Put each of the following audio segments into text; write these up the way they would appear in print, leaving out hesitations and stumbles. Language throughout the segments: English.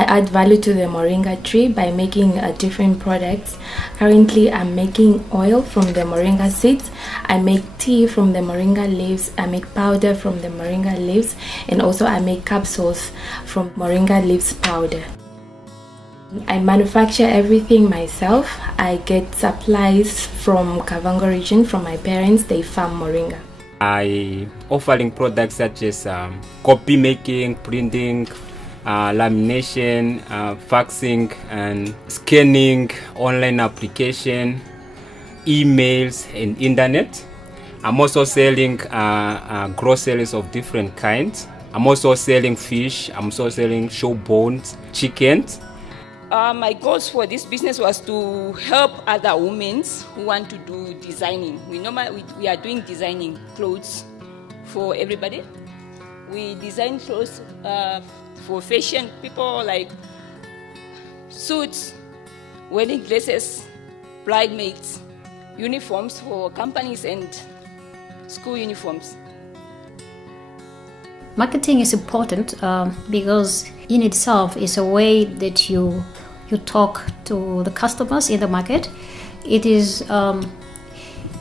I add value to the moringa tree by making different products. Currently, I'm making oil from the moringa seeds. I make tea from the moringa leaves. I make powder from the moringa leaves, and also I make capsules from moringa leaves powder. I manufacture everything myself. I get supplies from Kavango region from my parents. They farm moringa. I offering products such as copy making, printing, lamination, faxing and scanning, online application, emails and internet. I'm also selling groceries of different kinds. I'm also selling fish. I'm also selling show bones, chickens. My goals for this business was to help other women who want to do designing. We are doing designing clothes for everybody. We design clothes for fashion people, like suits, wedding dresses, bridesmaids, uniforms for companies and school uniforms. Marketing is important because in itself is a way that you talk to the customers in the market.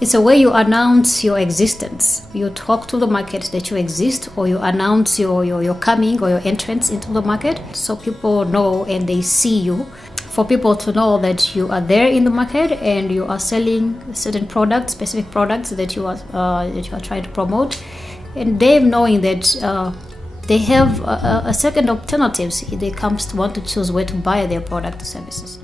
It's a way you announce your existence. You talk to the market that you exist, or you announce your coming or your entrance into the market, so people know and they see you. For people to know that you are there in the market and you are selling certain products, specific products that you are trying to promote, and them knowing that they have a second alternatives if they want to choose where to buy their product or services.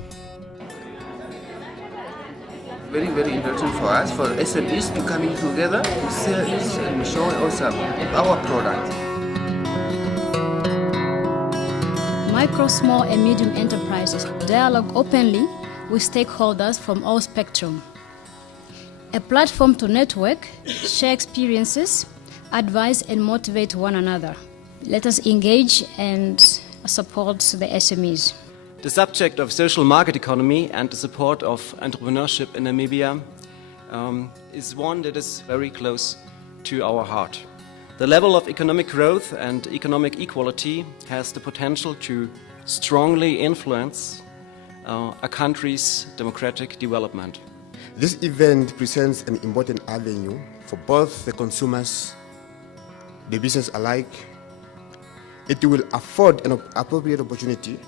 Very, very important for us, for SMEs to coming together to sell this and show also our product. Micro, small and medium enterprises dialogue openly with stakeholders from all spectrum. A platform to network, share experiences, advise and motivate one another. Let us engage and support the SMEs. The subject of social market economy and the support of entrepreneurship in Namibia is one that is very close to our heart. The level of economic growth and economic equality has the potential to strongly influence a country's democratic development. This event presents an important avenue for both the consumers, the business alike. It will afford an appropriate opportunity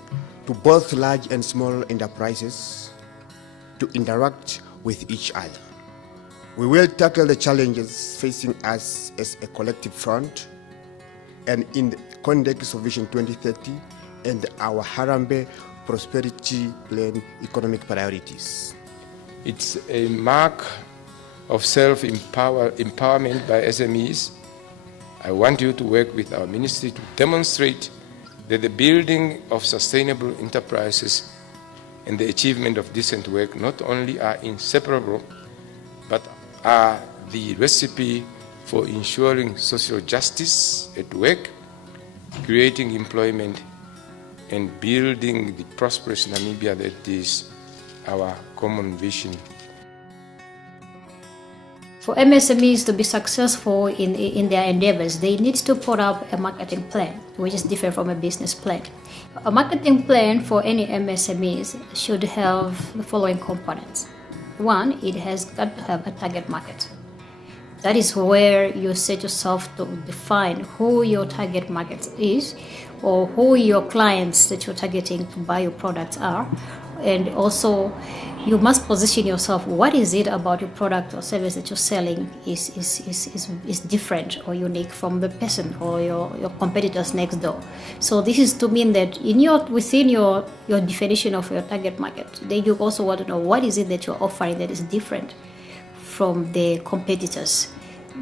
to both large and small enterprises to interact with each other. We will tackle the challenges facing us as a collective front and in the context of Vision 2030 and our Harambee Prosperity Plan economic priorities. It's a mark of self-empowerment by SMEs. I want you to work with our ministry to demonstrate that the building of sustainable enterprises and the achievement of decent work not only are inseparable, but are the recipe for ensuring social justice at work, creating employment, and building the prosperous Namibia that is our common vision. For MSMEs to be successful in their endeavors, they need to put up a marketing plan, which is different from a business plan. A marketing plan for any MSMEs should have the following components. One, it has got to have a target market. That is where you set yourself to define who your target market is, or who your clients that you're targeting to buy your products are. And also, you must position yourself. What is it about your product or service that you're selling is different or unique from the person or your competitors next door? So this is to mean that within your definition of your target market, then you also want to know what is it that you're offering that is different from the competitors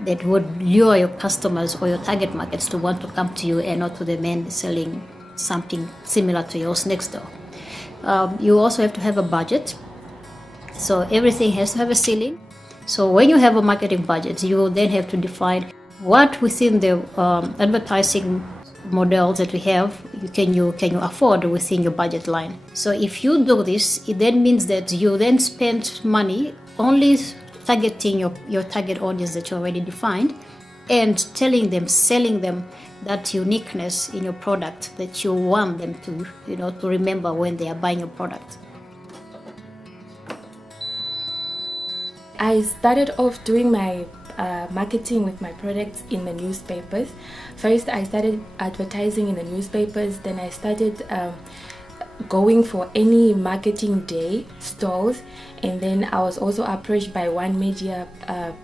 that would lure your customers or your target markets to want to come to you and not to the man selling something similar to yours next door. You also have to have a budget. So everything has to have a ceiling. So when you have a marketing budget, you then have to define what within the advertising models that we have can you afford within your budget line. So if you do this, it then means that you then spend money only targeting your target audience that you already defined, and selling them that uniqueness in your product that you want them to, to remember when they are buying your product? I started off doing my marketing with my products in the newspapers. First, I started advertising in the newspapers. Then I started going for any marketing day stalls, and then I was also approached by one media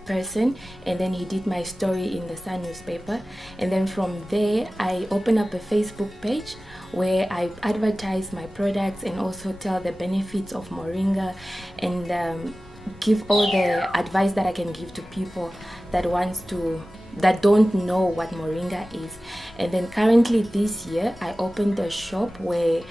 person, and then he did my story in the Sun newspaper. And then from there, I opened up a Facebook page where I advertise my products and also tell the benefits of Moringa, and give all the advice that I can give to people that don't know what Moringa is. And then currently this year I opened a shop where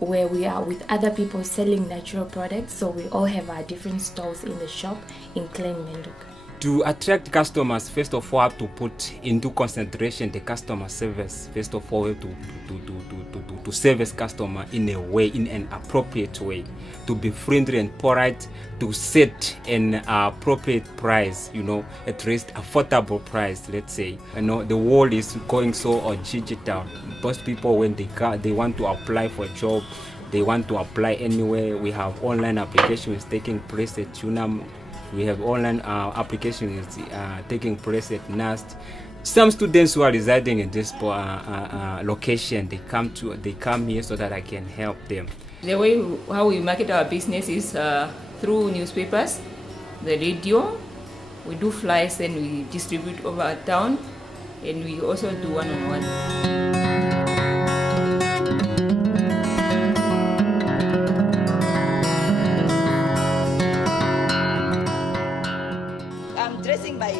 we are with other people selling natural products, so we all have our different stalls in the shop in Klein Menduk. To attract customers, first of all, I have to put into consideration the customer service. First of all, to service customer in an appropriate way, to be friendly and polite, to set an appropriate price, at least affordable price. Let's say, the world is going so digital. Most people, when they want to apply for a job, they want to apply anywhere. We have online applications taking place at UNAM. We have online applications taking place at NAST. Some students who are residing in this location, they come here so that I can help them. The way how we market our business is through newspapers, the radio. We do flyers and we distribute over town, and we also do one-on-one. My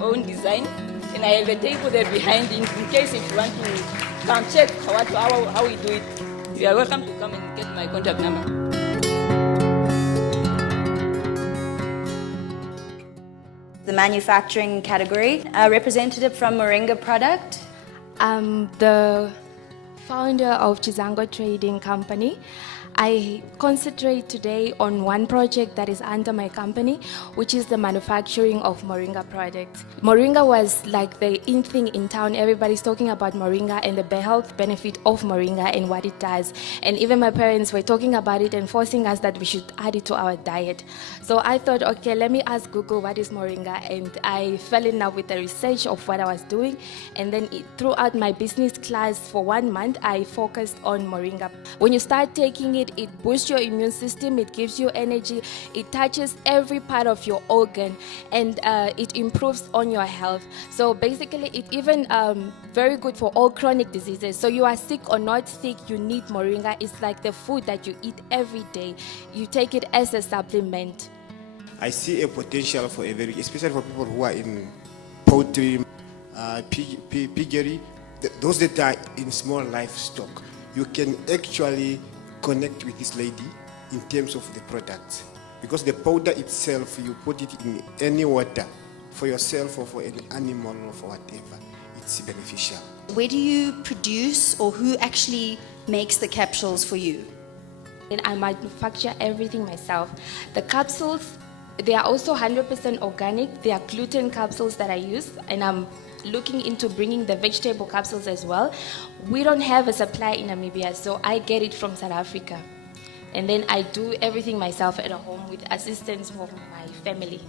own design, and I have a table there behind in case if you want to come check how we do it. You are welcome to come and get my contact number. The manufacturing category, a representative from Moringa Product. I'm the founder of Chizango Trading Company. I concentrate today on one project that is under my company, which is the manufacturing of Moringa Product. Moringa was like the in thing in town. Everybody's talking about Moringa and the health benefit of Moringa and what it does. And even my parents were talking about it and forcing us that we should add it to our diet. So I thought, okay, let me ask Google what is Moringa, and I fell in love with the research of what I was doing. And then throughout my business class for 1 month, I focused on Moringa. When you start taking it, it boosts your immune system, it gives you energy, it touches every part of your organ, and it improves on your health. So basically, it's even very good for all chronic diseases. So you are sick or not sick, you need Moringa. It's like the food that you eat every day. You take it as a supplement. I see a potential for especially for people who are in poultry, piggery, those that are in small livestock. You can actually connect with this lady in terms of the products, because the powder itself, you put it in any water for yourself or for any animal or for whatever, it's beneficial. Where do you produce, or who actually makes the capsules for you? And I manufacture everything myself. The capsules, they are also 100% organic. They are gluten capsules that I use, and I'm looking into bringing the vegetable capsules as well. We don't have a supply in Namibia, so I get it from South Africa. And then I do everything myself at home with assistance from my family.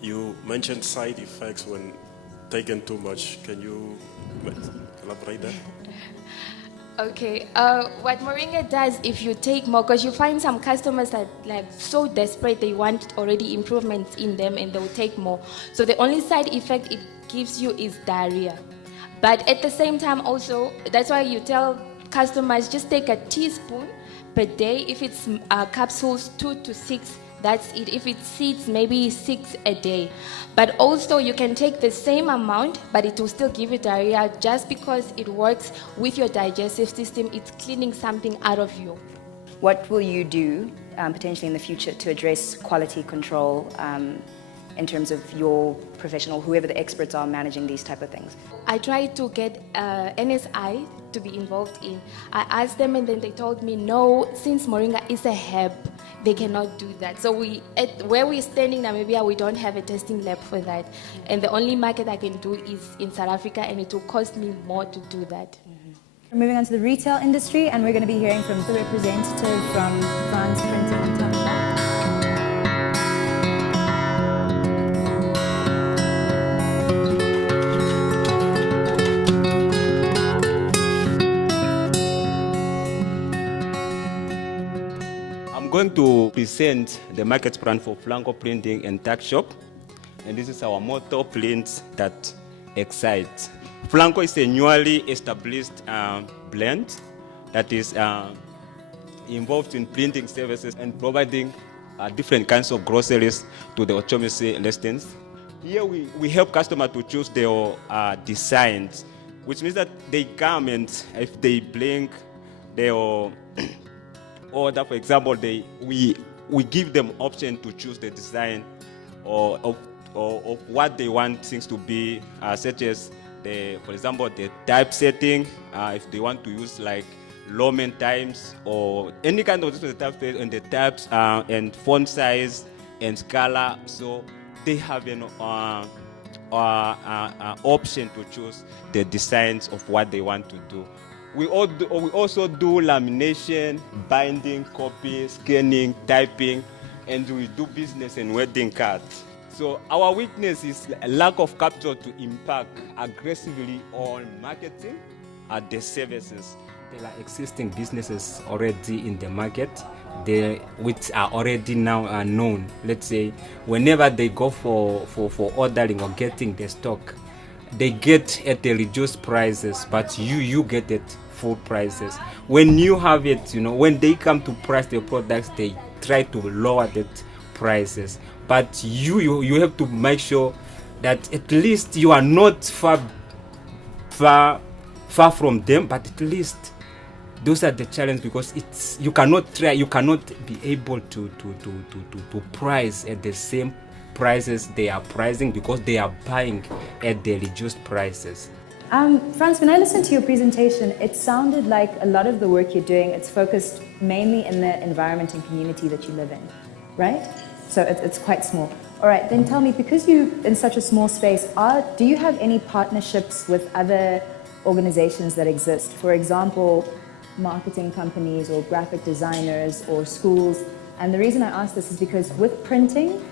You mentioned side effects when taken too much. Can you elaborate that? Okay, what Moringa does, if you take more, because you find some customers that like so desperate, they want already improvements in them and they'll take more. So the only side effect it gives you is diarrhea. But at the same time also, that's why you tell customers just take a teaspoon per day. If it's capsules 2 to 6, that's it. If it's seeds, maybe 6 a day. But also you can take the same amount, but it will still give you diarrhea just because it works with your digestive system. It's cleaning something out of you. What will you do potentially in the future to address quality control in terms of your professional, whoever the experts are managing these type of things? I tried to get NSI to be involved in. I asked them and then they told me no, since Moringa is a herb, they cannot do that. So where we're standing in Namibia, we don't have a testing lab for that. And the only market I can do is in South Africa, and it will cost me more to do that. We're moving on to the retail industry, and we're going to be hearing from the representative from France Printing Township. I'm going to present the market plan for Flanco Printing and Tack Shop. And this is our motto, Print that excites. Flanco is a newly established brand that is involved in printing services and providing different kinds of groceries to the Ochomese residents. Here we help customers to choose their designs, which means that they come and if they bring their order, for example, we give them option to choose the design or of what they want things to be, such as for example, the typesetting, if they want to use like Roman times or any kind of different typesetting, and the types and font size and color. So they have an option to choose the designs of what they want to do. We also do lamination, binding, copy, scanning, typing, and we do business and wedding cards. So our weakness is a lack of capital to impact aggressively on marketing and the services. There are existing businesses already in the market, which are already now known. Let's say whenever they go for ordering or getting the stock, they get at the reduced prices, but you get at full prices. When you have it, when they come to price their products, they try to lower that prices. But you have to make sure that at least you are not far from them, but at least those are the challenge, because you cannot be able to price at the same prices they are pricing, because they are buying at the reduced prices. Franz, when I listened to your presentation, it sounded like a lot of the work you're doing, it's focused mainly in the environment and community that you live in, right? So it's quite small. All right, then tell me, because you're in such a small space, do you have any partnerships with other organizations that exist? For example, marketing companies or graphic designers or schools? And the reason I ask this is because with printing,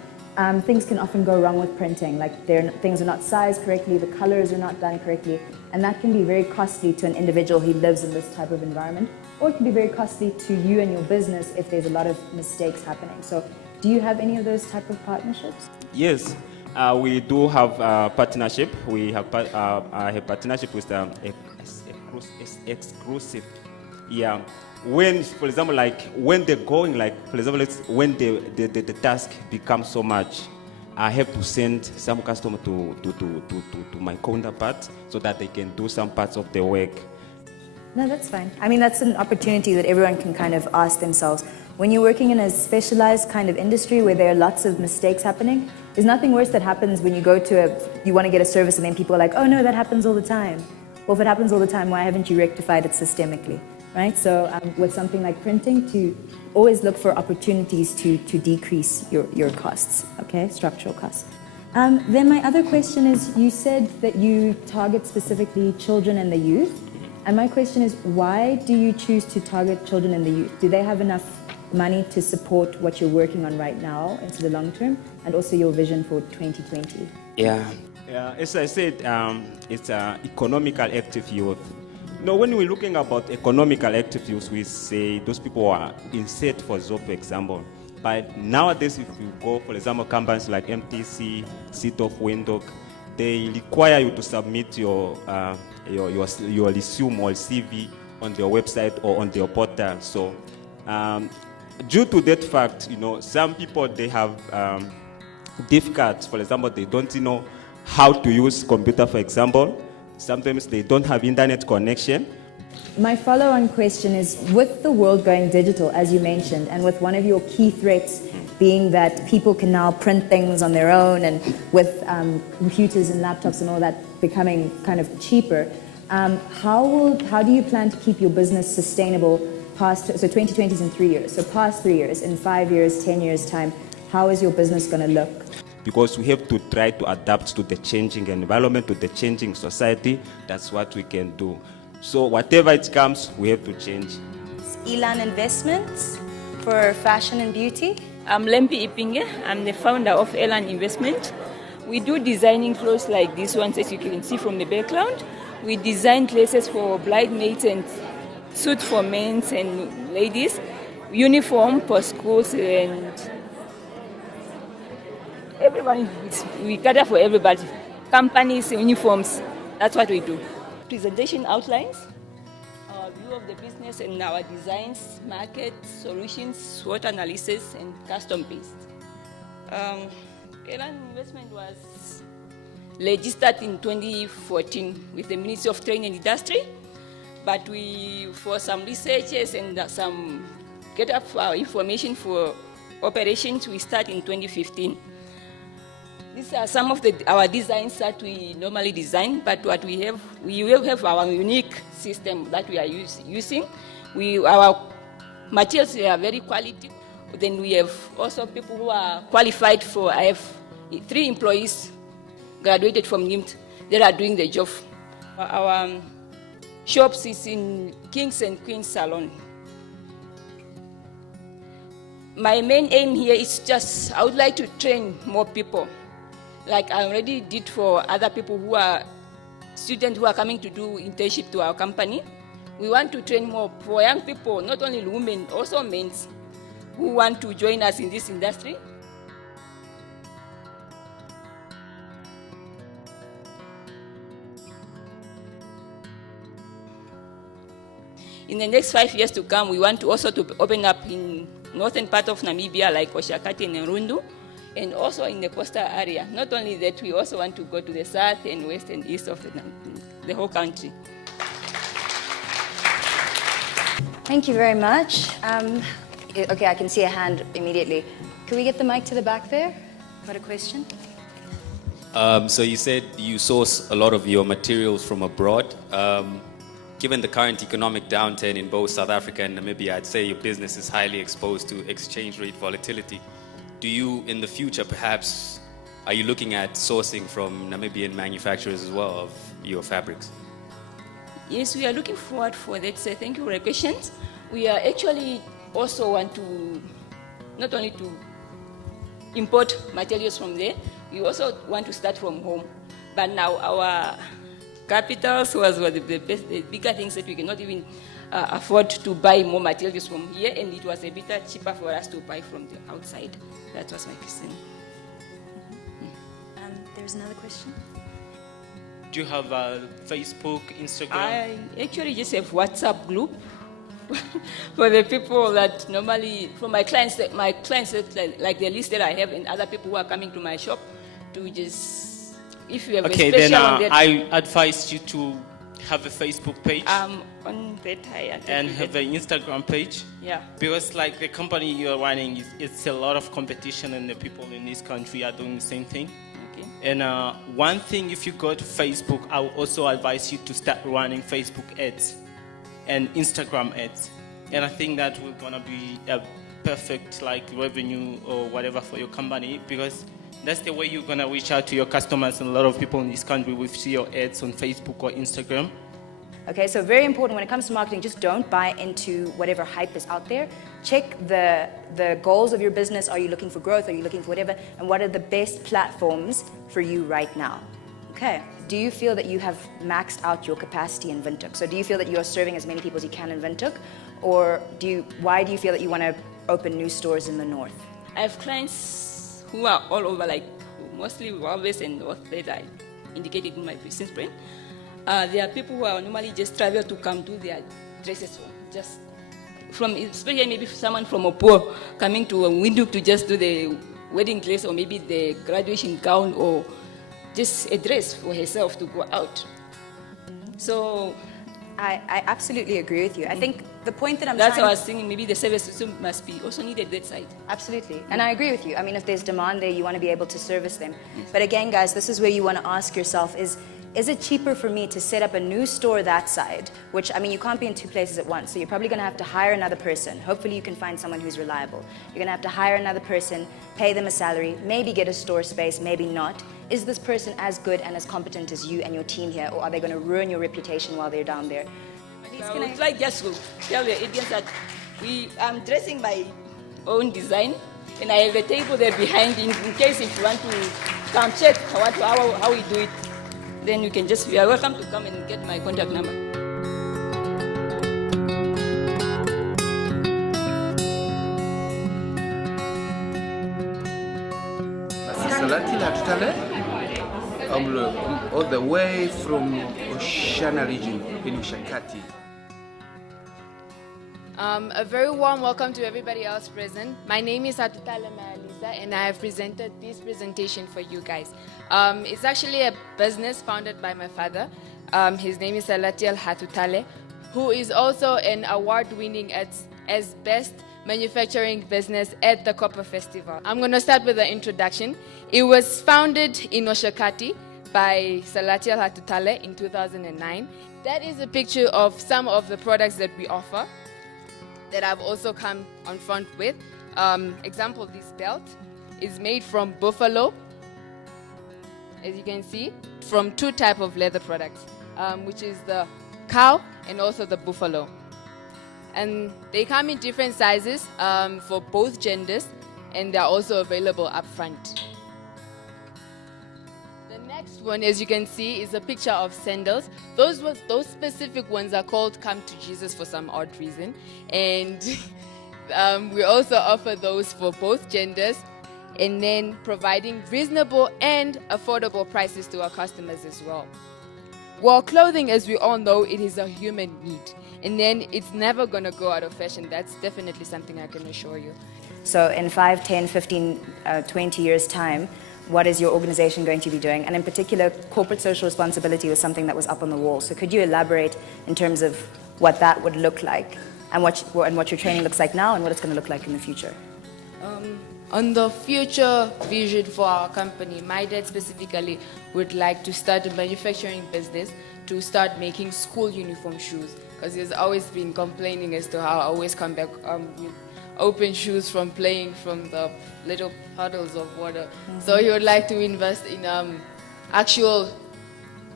things can often go wrong with printing, like things are not sized correctly, the colors are not done correctly, and that can be very costly to an individual who lives in this type of environment, or it can be very costly to you and your business if there's a lot of mistakes happening. So do you have any of those type of partnerships? Yes, we do have partnership. We have a partnership with exclusive. Yeah. When, for example, like when they're going, like for example, when the task becomes so much, I have to send some customer to my counterpart so that they can do some parts of the work. No, that's fine. I mean, that's an opportunity that everyone can kind of ask themselves. When you're working in a specialized kind of industry where there are lots of mistakes happening, there's nothing worse that happens when you go to you want to get a service and then people are like, oh no, that happens all the time. Well, if it happens all the time, why haven't you rectified it systemically? Right? So with something like printing, to always look for opportunities to decrease your costs, okay, structural costs. Then my other question is, you said that you target specifically children and the youth. And my question is, why do you choose to target children and the youth? Do they have enough money to support what you're working on right now into the long term, and also your vision for 2020? Yeah, as I said, it's economical active youth. When we're looking about economical active youth, we say those people are in set for job, for example. But nowadays, if you go, for example, companies like MTC, Seat of Windhoek, they require you to submit your resume or CV on their website or on their portal. So, due to that fact, some people, they have difficulties. For example, they don't know how to use computer, for example. Sometimes they don't have internet connection. My follow-on question is, with the world going digital, as you mentioned, and with one of your key threats being that people can now print things on their own, and with computers and laptops and all that becoming kind of cheaper, how do you plan to keep your business sustainable past, so 2020 is in 3 years, so past 3 years, in 5 years, 10 years time, how is your business going to look? Because we have to try to adapt to the changing environment, to the changing society. That's what we can do. So whatever it comes, we have to change. Elan Investments for fashion and beauty. I'm Lempi Ipinge. I'm the founder of Elan Investment. We do designing clothes like these ones, as you can see from the background. We design dresses for bridesmaids and suits for men and ladies, uniform for schools, and everybody. We cater for everybody. Companies, uniforms, that's what we do. Presentation outlines, our view of the business and our designs, market, solutions, SWOT analysis, and custom-based. Elan Investment was registered in 2014 with the Ministry of Trade and Industry, but we, for some researches and some get up our information for operations, we start in 2015. These are some of our designs that we normally design, but what we will have our unique system that we are using. Our materials are very quality. Then we have also people who are qualified for. I have 3 employees graduated from NIMT. They are doing the job. Our shops is in Kings and Queens Salon. My main aim here is just, I would like to train more people. Like I already did for other people who are students who are coming to do internship to our company. We want to train more for young people, not only women, also men who want to join us in this industry. In the next 5 years to come, we want to also to open up in northern part of Namibia, like Oshakati and Rundu, and also in the coastal area. Not only that, we also want to go to the south and west and east of the whole country. Thank you very much. Okay, I can see a hand immediately. Can we get the mic to the back there? Got a question? So you said you source a lot of your materials from abroad. Given the current economic downturn in both South Africa and Namibia, I'd say your business is highly exposed to exchange rate volatility. Do you, in the future, perhaps, are you looking at sourcing from Namibian manufacturers as well of your fabrics? Yes, we are looking forward for that. So thank you for the questions. We are actually also want to, not only to import materials from there, we also want to start from home. But now our capitals was the bigger things that we cannot even afford to buy more materials from here, and it was a bit cheaper for us to buy from the outside. That was my question. There's another question. Do you have a Facebook, Instagram? I actually just have WhatsApp group for the people that normally, for my clients that like the list that I have and other people who are coming to my shop to just. If you have a special then on that, I advise you to have a Facebook page. On that and have an Instagram page. Yeah. Because like the company you are running, it's a lot of competition, and the people in this country are doing the same thing. Okay. And one thing, if you go to Facebook, I will also advise you to start running Facebook ads and Instagram ads. And I think that will gonna be a perfect like revenue or whatever for your company, because that's the way you're going to reach out to your customers, and a lot of people in this country will see your ads on Facebook or Instagram. Okay, so very important when it comes to marketing, just don't buy into whatever hype is out there. Check the goals of your business. Are you looking for growth? Are you looking for whatever? And what are the best platforms for you right now? Okay. Do you feel that you have maxed out your capacity in Windhoek? So do you feel that you are serving as many people as you can in Windhoek? Or why do you feel that you want to open new stores in the north? I have clients who are all over, like mostly West and North that I indicated in my business plan. There are people who are normally just travel to come do their dresses just from, especially maybe someone from Opo coming to Windhoek to just do the wedding dress or maybe the graduation gown or just a dress for herself to go out. So I absolutely agree with you. I think the point that That's what I was thinking. Maybe the service system must be also needed that side. Absolutely. And I agree with you. I mean, if there's demand there, you want to be able to service them. But again, guys, this is where you want to ask yourself is it cheaper for me to set up a new store that side, which, I mean, you can't be in two places at once, so you're probably going to have to hire another person. Hopefully you can find someone who's reliable. You're going to have to hire another person, pay them a salary, maybe get a store space, maybe not. Is this person as good and as competent as you and your team here, or are they going to ruin your reputation while they're down there? I would like just to tell the audience that I'm dressing my own design, and I have a table there behind in case if you want to come check how we do it. Then you are welcome to come and get my contact number. All the way from Oshana region in Ushakati. A very warm welcome to everybody else present. My name is Otto Pelham, and I have presented this presentation for you guys. It's actually a business founded by my father. His name is Salatiel Hatutale, who is also an award-winning as best manufacturing business at the Copper Festival. I'm going to start with the introduction. It was founded in Oshakati by Salatiel Hatutale in 2009. That is a picture of some of the products that we offer that I've also come on front with. Example, this belt is made from buffalo, as you can see, from two types of leather products, which is the cow and also the buffalo. And they come in different sizes for both genders, and they're also available up front. The next one, as you can see, is a picture of sandals. Those specific ones are called Come to Jesus for some odd reason. And we also offer those for both genders, and then providing reasonable and affordable prices to our customers as well. Well, clothing, as we all know, it is a human need. And then it's never going to go out of fashion. That's definitely something I can assure you. So in 5, 10, 15, 20 years' time, what is your organization going to be doing? And in particular, corporate social responsibility was something that was up on the wall. So could you elaborate in terms of what that would look like, and what your training looks like now, and what it's going to look like in the future? On the future vision for our company, my dad specifically would like to start a manufacturing business to start making school uniform shoes, because he's always been complaining as to how I always come back with open shoes from playing from the little puddles of water. Mm-hmm. So he would like to invest in actual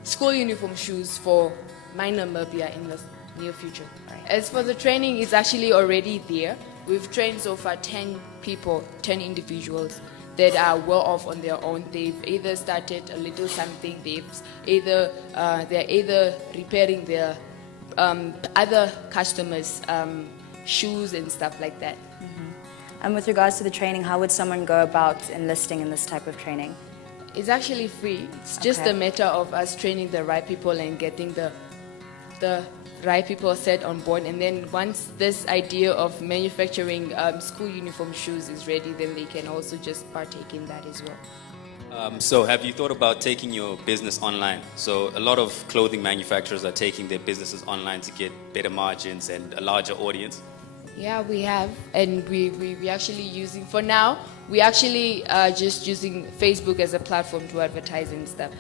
school uniform shoes for Namibia in the near future. Right. As for the training, it's actually already there. We've trained so far 10 people, 10 individuals that are well off on their own. They've either started a little something, they're either repairing their other customers' shoes and stuff like that. Mm-hmm. And with regards to the training, how would someone go about enlisting in this type of training? It's actually free. It's just a matter of us training the right people and getting the right people set on board. And then once this idea of manufacturing school uniform shoes is ready, then they can also just partake in that as well. So have you thought about taking your business online? So a lot of clothing manufacturers are taking their businesses online to get better margins and a larger audience. Yeah, we have, and we actually using, for now, we actually are just using Facebook as a platform to advertise and stuff.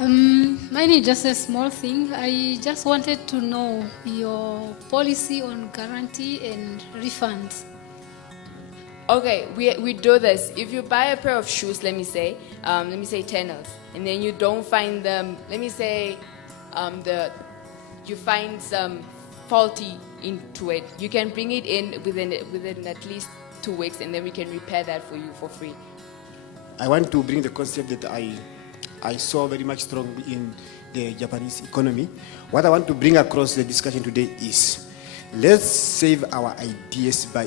Mine is just a small thing. I just wanted to know your policy on guarantee and refunds. Okay, we do this. If you buy a pair of shoes, let me say tennis, and then you don't find them, let me say, you find some faulty into it, you can bring it in within at least 2 weeks, and then we can repair that for you for free. I want to bring the concept that I saw very much strong in the Japanese economy. What I want to bring across the discussion today is, let's save our ideas by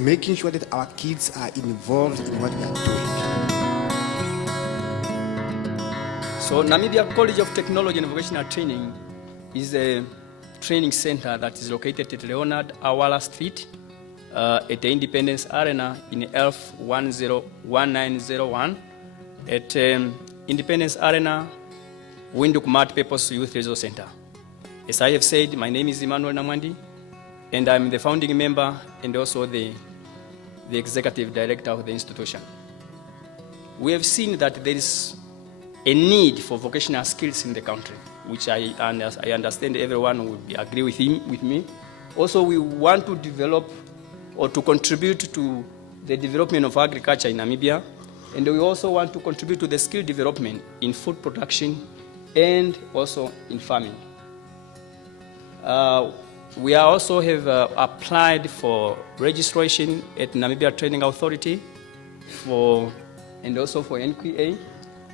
making sure that our kids are involved in what we are doing. So Namibia College of Technology and Vocational Training is a training center that is located at Leonard Awala Street at the Independence Arena in ELF 1901 at Independence Arena, Windhoek Multipurpose Youth Resource Center. As I have said, my name is Emmanuel Normandy, and I'm the founding member and also the executive director of the institution. We have seen that there is a need for vocational skills in the country, which I understand everyone will agree with me. Also, we want to develop or to contribute to the development of agriculture in Namibia, and we also want to contribute to the skill development in food production and also in farming. We also have applied for registration at Namibia Training Authority and also for NQA.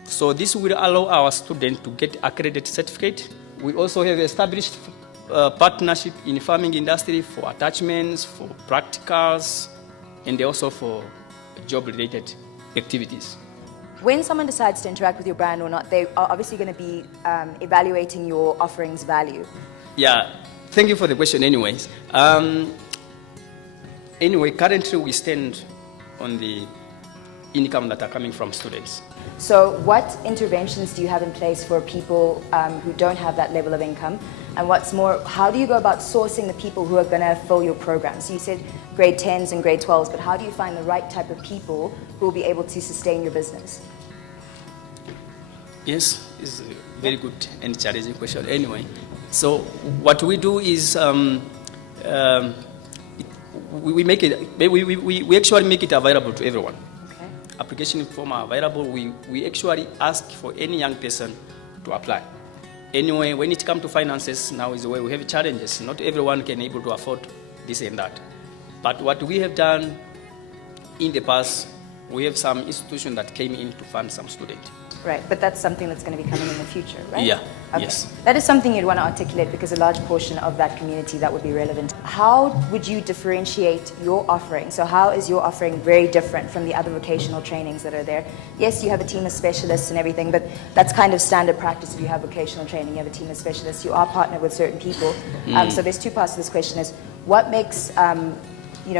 So this will allow our students to get accredited certificate. We also have established partnership in farming industry for attachments, for practicals, and also for job-related activities. When someone decides to interact with your brand or not, they are obviously going to be evaluating your offerings value. Yeah, thank you for the question anyways. Anyway, currently we stand on the income that are coming from students. So what interventions do you have in place for people who don't have that level of income? And what's more, how do you go about sourcing the people who are going to fill your program? So you said grade 10s and grade 12s, but how do you find the right type of people who will be able to sustain your business? Yes, it's a very good and challenging question. Anyway, so what we do is we actually make it available to everyone. Okay. Application form are available. We actually ask for any young person to apply. Anyway, when it comes to finances, now is where we have challenges. Not everyone can able to afford this and that. But what we have done in the past, we have some institutions that came in to fund some students. Right, but that's something that's going to be coming in the future, right? Yeah, okay. Yes. That is something you'd want to articulate because a large portion of that community that would be relevant. How would you differentiate your offering? So how is your offering very different from the other vocational trainings that are there? Yes, you have a team of specialists and everything, but that's kind of standard practice if you have vocational training. You have a team of specialists. You are partnered with certain people. So there's two parts to this question is, what makes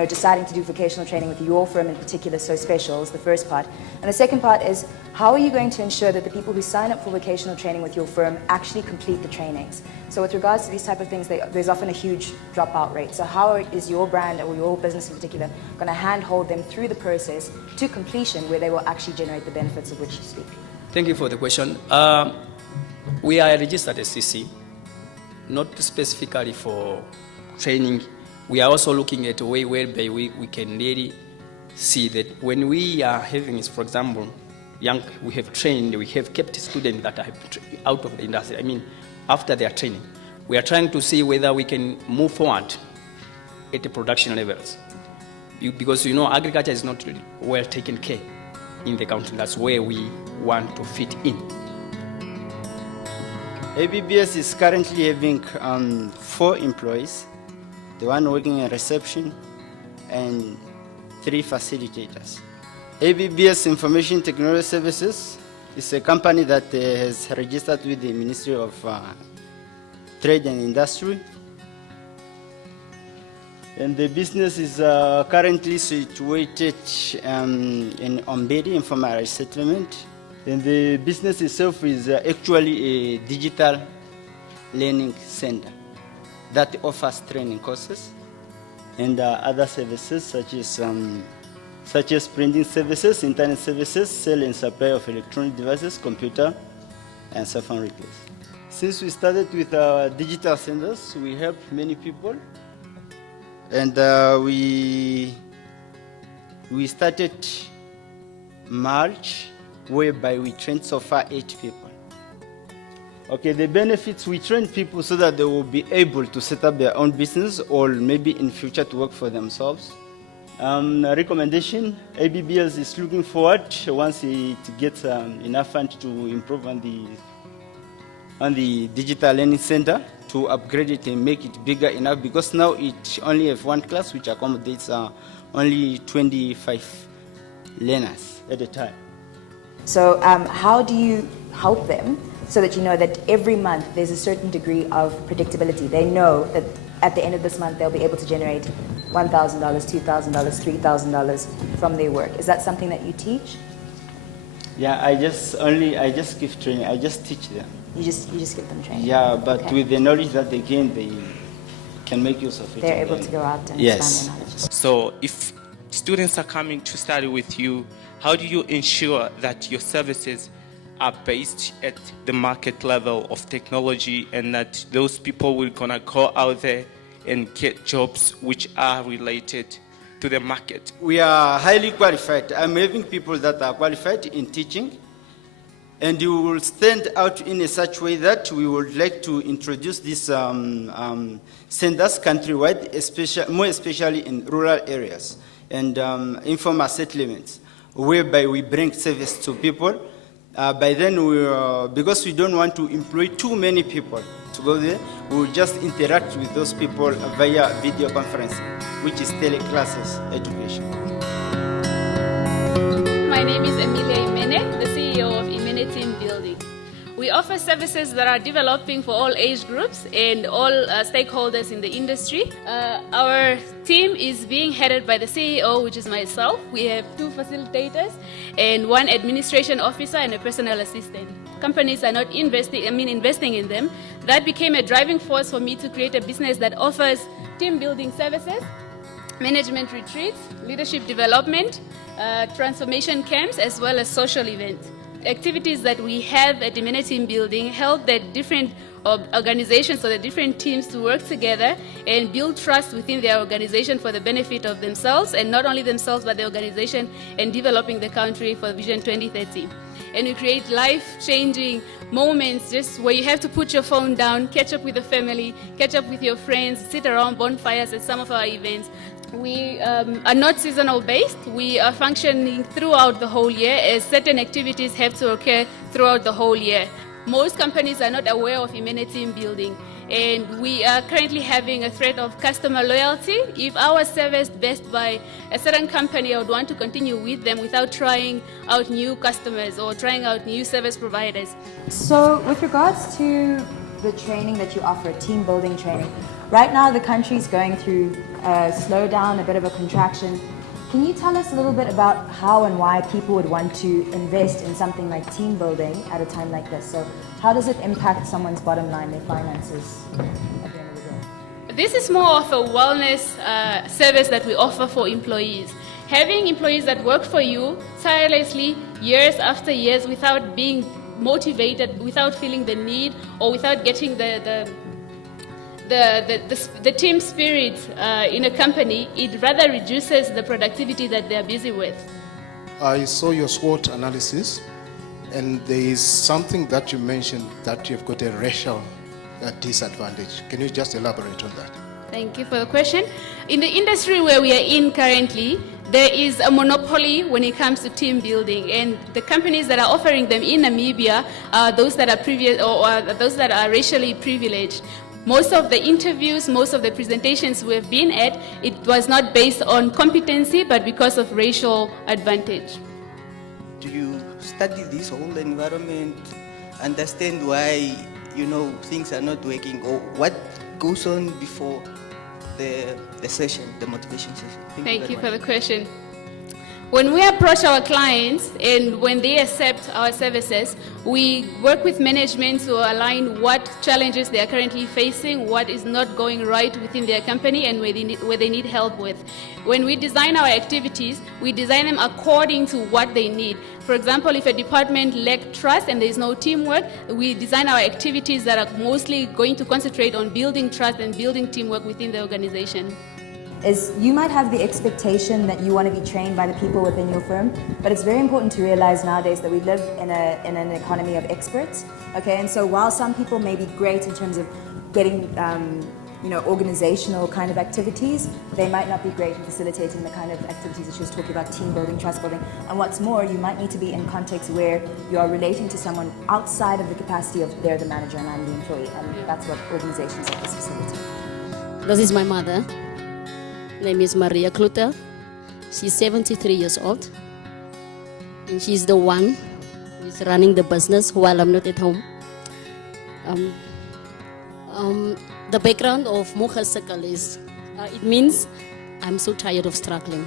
deciding to do vocational training with your firm in particular so special is the first part. And the second part is, how are you going to ensure that the people who sign up for vocational training with your firm actually complete the trainings? So with regards to these type of things, there's often a huge dropout rate. So how is your brand or your business in particular going to handhold them through the process to completion where they will actually generate the benefits of which you speak? Thank you for the question. We are registered as CC, not specifically for training. We are also looking at a way whereby we can really see that when we are having, for example, we have trained, we have kept students that are out of the industry. I mean, after their training, we are trying to see whether we can move forward at the production levels. Because, agriculture is not really well taken care in the country. That's where we want to fit in. ABBS is currently having 4 employees, the one working in reception, and 3 facilitators. ABBS Information Technology Services is a company that has registered with the Ministry of Trade and Industry. And the business is currently situated in Ombedi, informal settlement. And the business itself is actually a digital learning center that offers training courses and other services such as printing services, internet services, sale and supply of electronic devices, computer, and cell phone repairs. Since we started with our digital centers, we helped many people, and we started March, whereby we trained so far 8 people. Okay, the benefits, we train people so that they will be able to set up their own business or maybe in future to work for themselves. Recommendation, ABBS is looking forward once it gets enough funds to improve on the digital learning center to upgrade it and make it bigger enough, because now it only has 1 class which accommodates only 25 learners at a time. So how do you help them so that you know that every month there's a certain degree of predictability? They know that at the end of this month they'll be able to generate $1,000, $2,000, $3,000 from their work. Is that something that you teach? Yeah, I just give training. I just teach them. You just give them training. Yeah, but Okay. with the knowledge that they gain, they can make use of it. They're and able then- to go out and yes. expand their knowledge. So if students are coming to study with you, how do you ensure that your services are based at the market level of technology and that those people will gonna go out there and get jobs which are related to the market? We are highly qualified. I'm having people that are qualified in teaching, and we will stand out in a such way that we would like to introduce these centers countrywide, more especially in rural areas and informal settlements, whereby we bring service to people. By then, because we don't want to employ too many people to go there, we will just interact with those people via video conferencing, which is teleclasses education. My name is Emilia Imene, the CEO of Imene Team Building. We offer services that are developing for all age groups and all stakeholders in the industry. Our team is being headed by the CEO, which is myself. We have 2 facilitators and 1 administration officer and a personal assistant. Companies are not investing in them. That became a driving force for me to create a business that offers team building services, management retreats, leadership development, transformation camps, as well as social events. Activities that we have at Imene Team Building help the different organizations or the different teams to work together and build trust within their organization for the benefit of themselves, and not only themselves but the organization, and developing the country for Vision 2030. And we create life-changing moments just where you have to put your phone down, catch up with the family, catch up with your friends, sit around bonfires at some of our events. We are not seasonal based. We are functioning throughout the whole year, as certain activities have to occur throughout the whole year. Most companies are not aware of Imene Team Building, and we are currently having a threat of customer loyalty. If I was serviced best by a certain company, I would want to continue with them without trying out new customers or trying out new service providers. So with regards to the training that you offer, team building training, right now the country is going through a slowdown, a bit of a contraction. Can you tell us a little bit about how and why people would want to invest in something like team building at a time like this? So how does it impact someone's bottom line, their finances at the end of the day? This is more of a wellness service that we offer for employees. Having employees that work for you tirelessly years after years without being motivated, without feeling the need, or without getting the team spirit in a company, it rather reduces the productivity that they're busy with. I saw your SWOT analysis, and there is something that you mentioned that you've got a racial disadvantage. Can you just elaborate on that? Thank you for the question. In the industry where we are in currently, there is a monopoly when it comes to team building, and the companies that are offering them in Namibia are those that are those that are racially privileged. Most of the interviews, most of the presentations we've been at, it was not based on competency, but because of racial advantage. Do you study this whole environment, understand why, things are not working, or what goes on before the session, the motivation session? Thank you for the question. When we approach our clients and when they accept our services, we work with management to align what challenges they are currently facing, what is not going right within their company, and where they need help with. When we design our activities, we design them according to what they need. For example, if a department lacks trust and there is no teamwork, we design our activities that are mostly going to concentrate on building trust and building teamwork within the organization. Is you might have the expectation that you want to be trained by the people within your firm, but it's very important to realize nowadays that we live in an economy of experts. Okay, and so while some people may be great in terms of getting organizational kind of activities, they might not be great in facilitating the kind of activities that she was talking about, team building, trust building. And what's more, you might need to be in context where you are relating to someone outside of the capacity of they're the manager and I'm the employee, and that's what organizations like this facilitate. This is my mother. Name is Maria Kluter. She's 73 years old, and she's the one who's running the business while I'm not at home. The background of Mocha Sakal is, it means I'm so tired of struggling.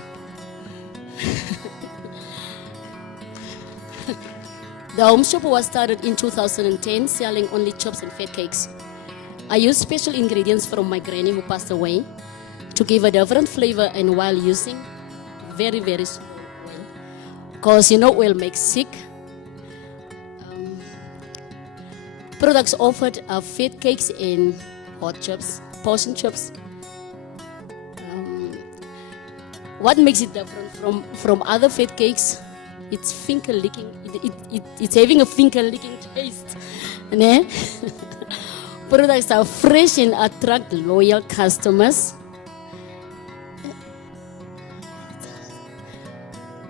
The home shop was started in 2010, selling only chops and fat cakes. I used special ingredients from my granny who passed away to give a different flavor, and while using very, very small oil. Because oil makes sick. Products offered are fat cakes and hot chops, portion chops. What makes it different from other fat cakes? It's finger licking. It's having a finger licking taste. Products are fresh and attract loyal customers.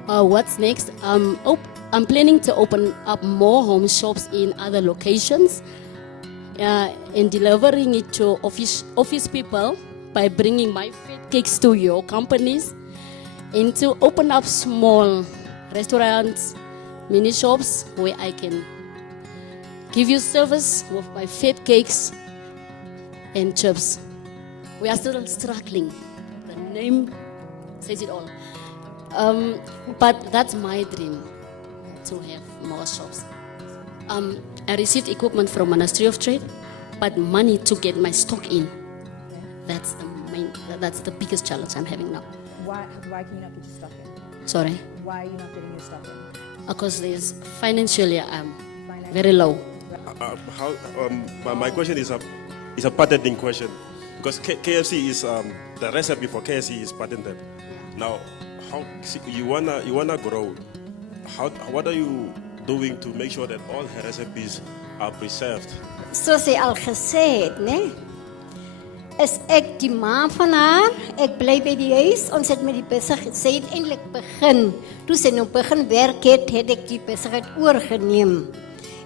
What's next? I'm planning to open up more home shops in other locations and delivering it to office people by bringing my fat cakes to your companies, and to open up small restaurants, mini shops where I can give you service with my fat cakes and chips. We are still struggling. The name says it all. But that's my dream, to have more shops. I received equipment from Ministry of Trade, but money to get my stock in. That's the biggest challenge I'm having now. Why can you not get your stock in? Sorry? Why are you not getting your stock in? Because there's financially very low. My question is a patenting question, because KFC is the recipe for KFC is patented. Now, how you wanna grow? What are you doing to make sure that all her recipes are preserved? Soos hy al gesê het, né? Is ek die ma van haar. Ek bly by die huis. Ons het met die besigheid. Sy het eintlik begin. Toe sy nou begin werk het ek die besigheid oorgeneem.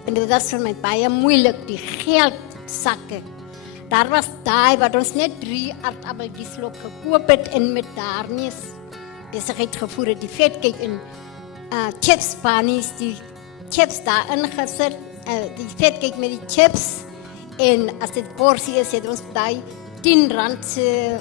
En dit was vir my baie moeilik, die geldsakke. Daar was daai wat ons net 3 aardappeltjies loop gekoop het en met daarmee besigheid gevoer het. Die vetcake en chips panies, die chips daar ingesit, die vetcake met die chips. En as dit porsie is, het ons daai R10 se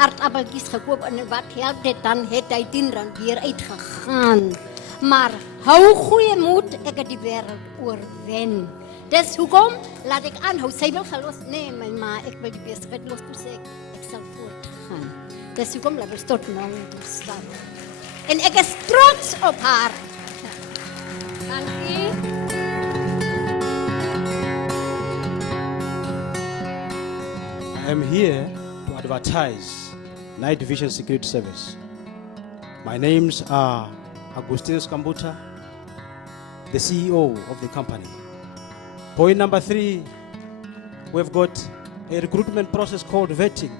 aardappeltjies gekoop en wat help dit dan het hy R10 weer uitgegaan. Maar hou goeie moed, ek het die wêreld oorwen. Dis hoekom laat ek aanhou. Sy wil gelos, nee my ma, ek wil die besigheid los, toe sê ek sal voortgaan. Dis hoekom laat ons tot nou staan. En ek is trots op haar. Dankie. I am here to advertise Night Vision Security Service. My names are Agustinus Kambuta, the CEO of the company. Point number 3, we've got a recruitment process called vetting.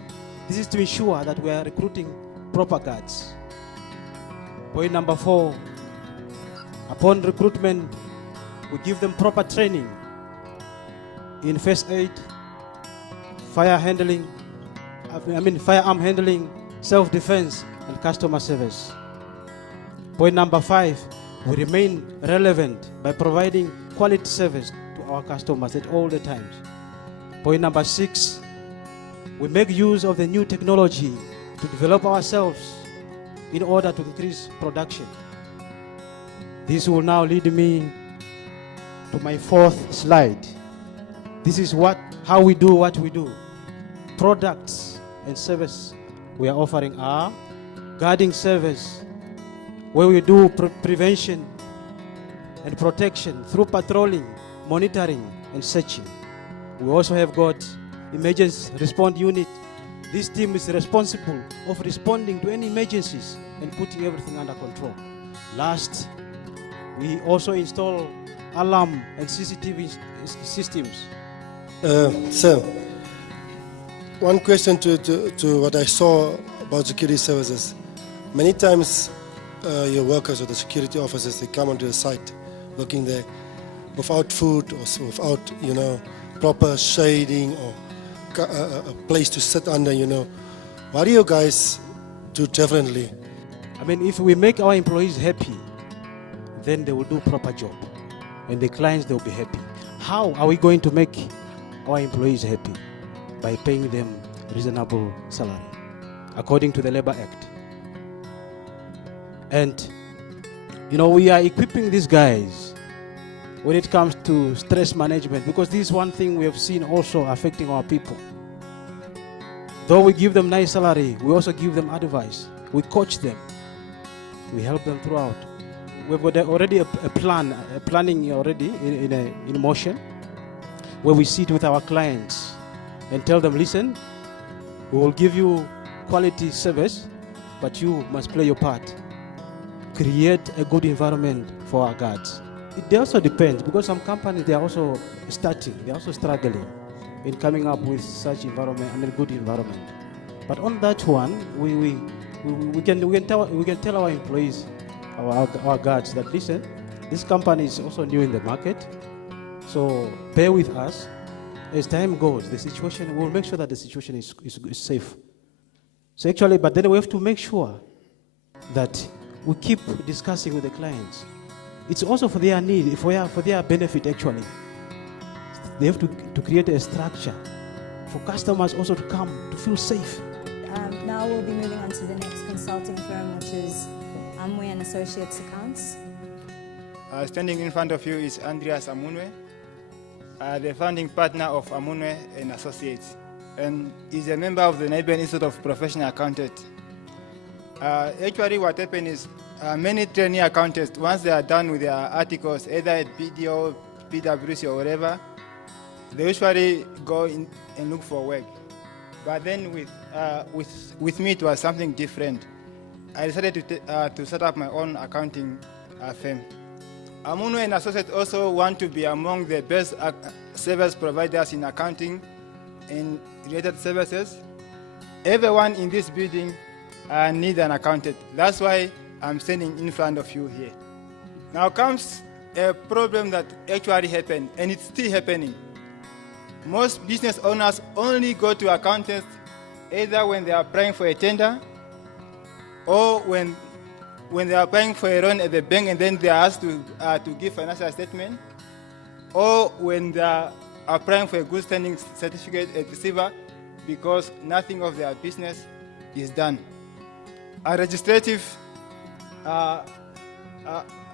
This is to ensure that we are recruiting proper guards. Point number 4, upon recruitment, we give them proper training in first aid, firearm handling, self-defense, and customer service. Point number 5, we remain relevant by providing quality service to our customers at all the times. Point number 6, we make use of the new technology to develop ourselves in order to increase production. This will now lead me to my 4th slide. This is how we do what we do. Products and service we are offering are guarding service, where we do prevention and protection through patrolling, monitoring, and searching. We also have got emergency response unit. This team is responsible of responding to any emergencies and putting everything under control. Last, we also install alarm and CCTV systems. Sir, one question to what I saw about security services. Many times your workers or the security officers, they come onto the site working there without food or without, proper shading or a place to sit under, What do you guys do differently? If we make our employees happy, then they will do proper job. And the clients, they will be happy. How are we going to make our employees happy? By paying them reasonable salary, according to the Labor Act. And, we are equipping these guys when it comes to stress management, because this is one thing we have seen also affecting our people. Though we give them nice salary, we also give them advice. We coach them. We help them throughout. We've got already a planning already in motion, where we sit with our clients and tell them, listen, we will give you quality service, but you must play your part. Create a good environment for our guards. It also depends, because some companies, they are also starting, they are also struggling in coming up with such environment, good environment. But on that one, we can tell our employees, our guards, that listen, this company is also new in the market, so bear with us. As time goes, the situation, we'll make sure that the situation is safe. So actually, but then we have to make sure that we keep discussing with the clients. It's also for their need, for their benefit actually. They have to create a structure for customers also to come, to feel safe. Now we'll be moving on to the next consulting firm, which is Amwe & Associates Accounts. Standing in front of you is Andreas Amunwe, the founding partner of Amunwe & Associates, and is a member of the Namibian Institute of Professional Accountants. Actually, what happened is many trainee accountants, once they are done with their articles, either at BDO, PwC, or whatever, they usually go in and look for work. But then with me, it was something different. I decided to set up my own accounting firm. Amunwe & Associates also want to be among the best service providers in accounting and related services. Everyone in this building needs an accountant. That's why I'm standing in front of you here. Now comes a problem that actually happened, and it's still happening. Most business owners only go to accountants either when they are applying for a tender or when they are applying for a loan at the bank and then they are asked to give financial statement, or when they are applying for a good standing certificate at receiver because nothing of their business is done. Our legislative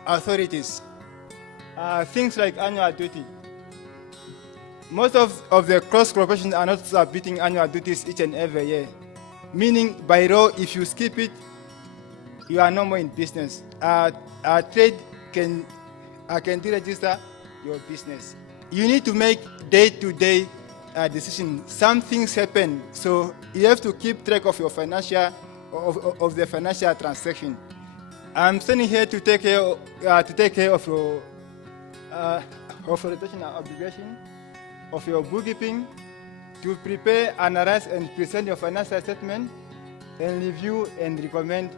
authorities, things like annual duty. Most of the cross corporations are not submitting annual duties each and every year, meaning by law, if you skip it, you are no more in business. Our trade can deregister your business. You need to make day-to-day decisions. Some things happen, so you have to keep track of your of the financial transaction. I'm standing here to take care of your rotational obligation, of your bookkeeping, to prepare, analyze, and present your financial statement, and review and recommend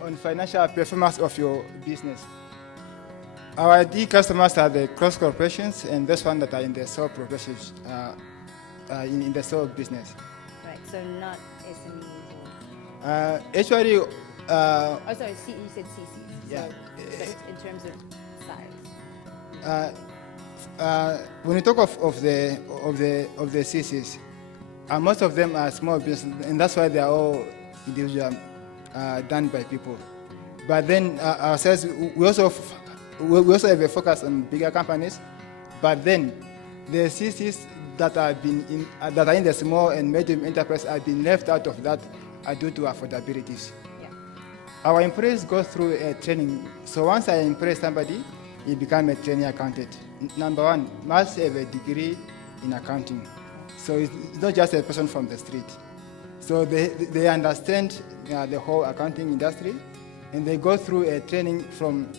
on financial performance of your business. Our ideal customers are the cross corporations and those ones that are in the sole professions, in the sole business. Right, so not SMEs. Actually, oh, sorry, you said CCs. Yeah. So, in terms of size. When you talk of the CCs, most of them are small businesses, and that's why they are all individual, done by people. But then ourselves, we also have a focus on bigger companies. But then the CCs that are in the small and medium enterprise have been left out of that due to affordabilities. Yeah. Our employees go through a training. So once I employ somebody, he becomes a trainee accountant. Number one, must have a degree in accounting. So it's not just a person from the street. So they understand the whole accounting industry, and they go through a training from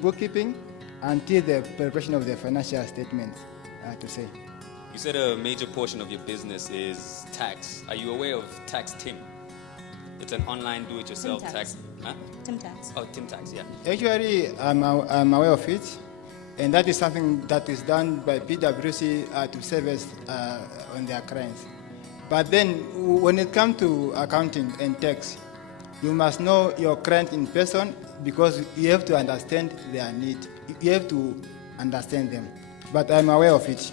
bookkeeping until the preparation of the financial statements, to say. You said a major portion of your business is tax. Are you aware of Tax Tim? It's an online do-it-yourself tax. Huh? Tim Tax. Oh, Tim Tax, yeah. Actually, I'm aware of it, and that is something that is done by PwC to service on their clients. But then, when it comes to accounting and tax, you must know your client in person because you have to understand their need. You have to understand them. But I'm aware of it.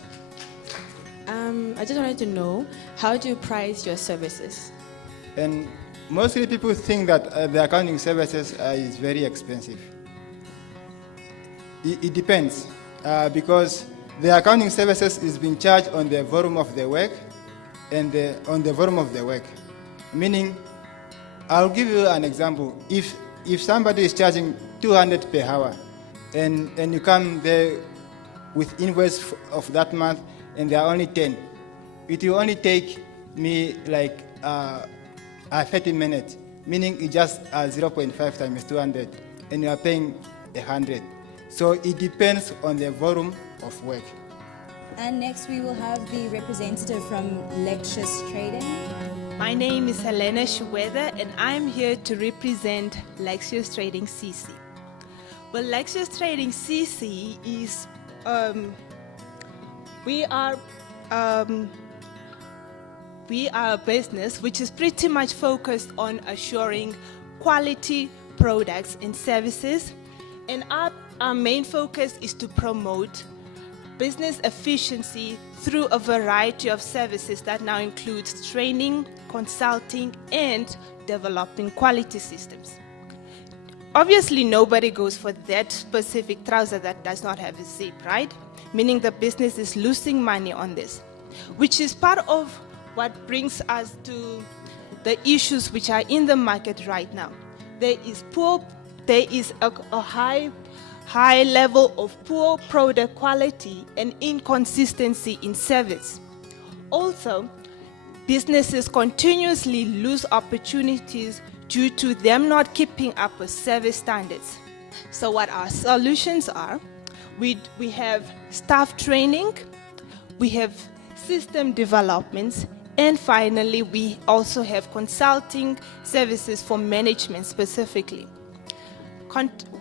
I just wanted to know, how do you price your services? And mostly people think that the accounting services is very expensive. It depends, because the accounting services is being charged on the volume of the work and on the volume of the work. Meaning, I'll give you an example. If somebody is charging 200 per hour, and you come there with invoice of that month, and there are only 10, it will only take me like 30 minutes, meaning it's just 0.5 times 200, and you are paying 100. So it depends on the volume of work. And next we will have the representative from Lexus Trading. My name is Helena Shuweda, and I'm here to represent Lexus Trading CC. Well, Lexus Trading CC is, we are a business which is pretty much focused on assuring quality products and services, and our main focus is to promote business efficiency through a variety of services that now includes training, consulting, and developing quality systems. Obviously, nobody goes for that specific trouser that does not have a zip, right? Meaning the business is losing money on this, which is part of what brings us to the issues which are in the market right now. There is a high level of poor product quality and inconsistency in service. Also, businesses continuously lose opportunities due to them not keeping up with service standards. So what our solutions are, we have staff training, we have system developments, and finally we also have consulting services for management specifically.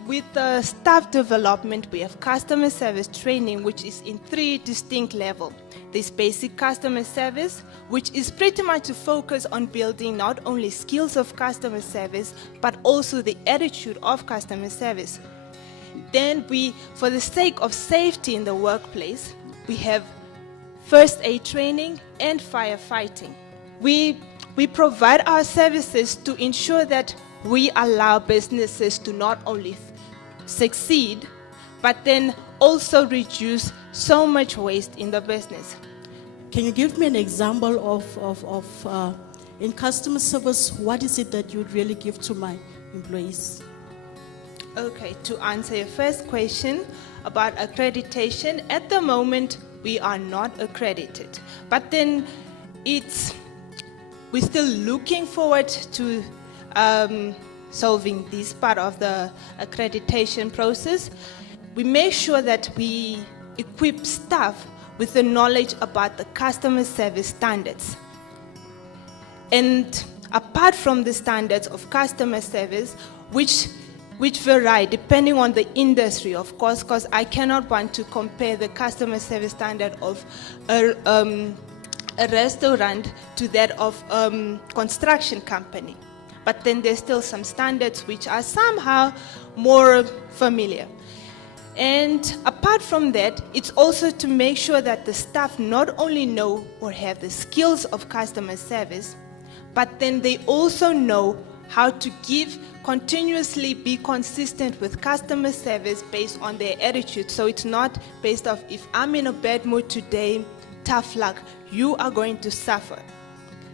With the staff development, we have customer service training, which is in 3 distinct levels. There's basic customer service, which is pretty much to focus on building not only skills of customer service, but also the attitude of customer service. Then for the sake of safety in the workplace, we have first aid training and firefighting. We provide our services to ensure that we allow businesses to not only succeed, but then also reduce so much waste in the business. Can you give me an example of in customer service, what is it that you'd really give to my employees? Okay, to answer your first question about accreditation, at the moment we are not accredited, but then we're still looking forward to solving this part of the accreditation process. We make sure that we equip staff with the knowledge about the customer service standards. And apart from the standards of customer service, which vary depending on the industry, of course, because I cannot want to compare the customer service standard of a restaurant to that of construction company. But then there's still some standards which are somehow more familiar. And apart from that, it's also to make sure that the staff not only know or have the skills of customer service, but then they also know how to continuously be consistent with customer service based on their attitude. So it's not based off, if I'm in a bad mood today, tough luck, you are going to suffer.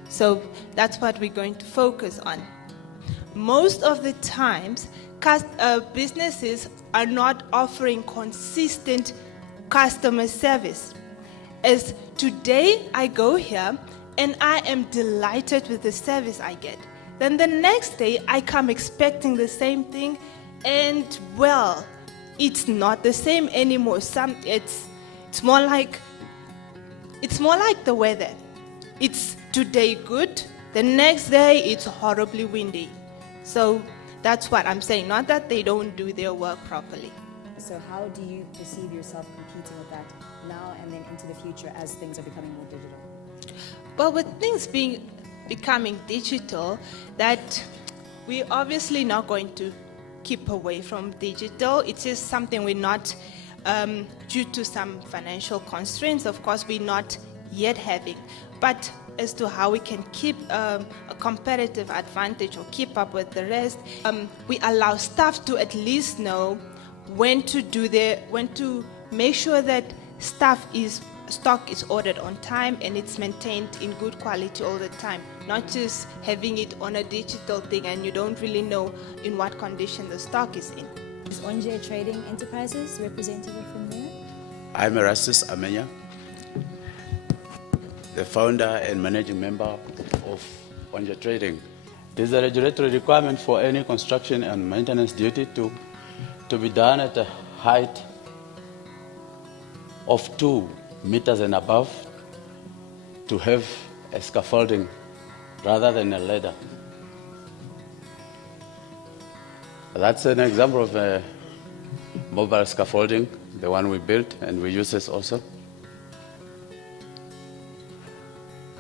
So that's what we're going to focus on. Most of the times, businesses are not offering consistent customer service. As today I go here and I am delighted with the service I get. Then the next day I come expecting the same thing, and well, it's not the same anymore. It's more like the weather. It's today good, the next day it's horribly windy. So that's what I'm saying, not that they don't do their work properly. So how do you perceive yourself competing with that now and then into the future as things are becoming more digital? Well, with things becoming digital, that we're obviously not going to keep away from digital. It's just something we're not, due to some financial constraints, of course, we're not yet having. But as to how we can keep a competitive advantage or keep up with the rest, we allow staff to at least know when to make sure that stock is ordered on time and it's maintained in good quality all the time, not just having it on a digital thing and you don't really know in what condition the stock is in. Is Morgen Trading Enterprises representative from there? I'm Erastus Amenya, the founder and managing member of Morgen Trading. There's a regulatory requirement for any construction and maintenance duty to be done at a height of 2 meters and above, to have a scaffolding rather than a ladder. That's an example of a mobile scaffolding, the one we built and we use this also.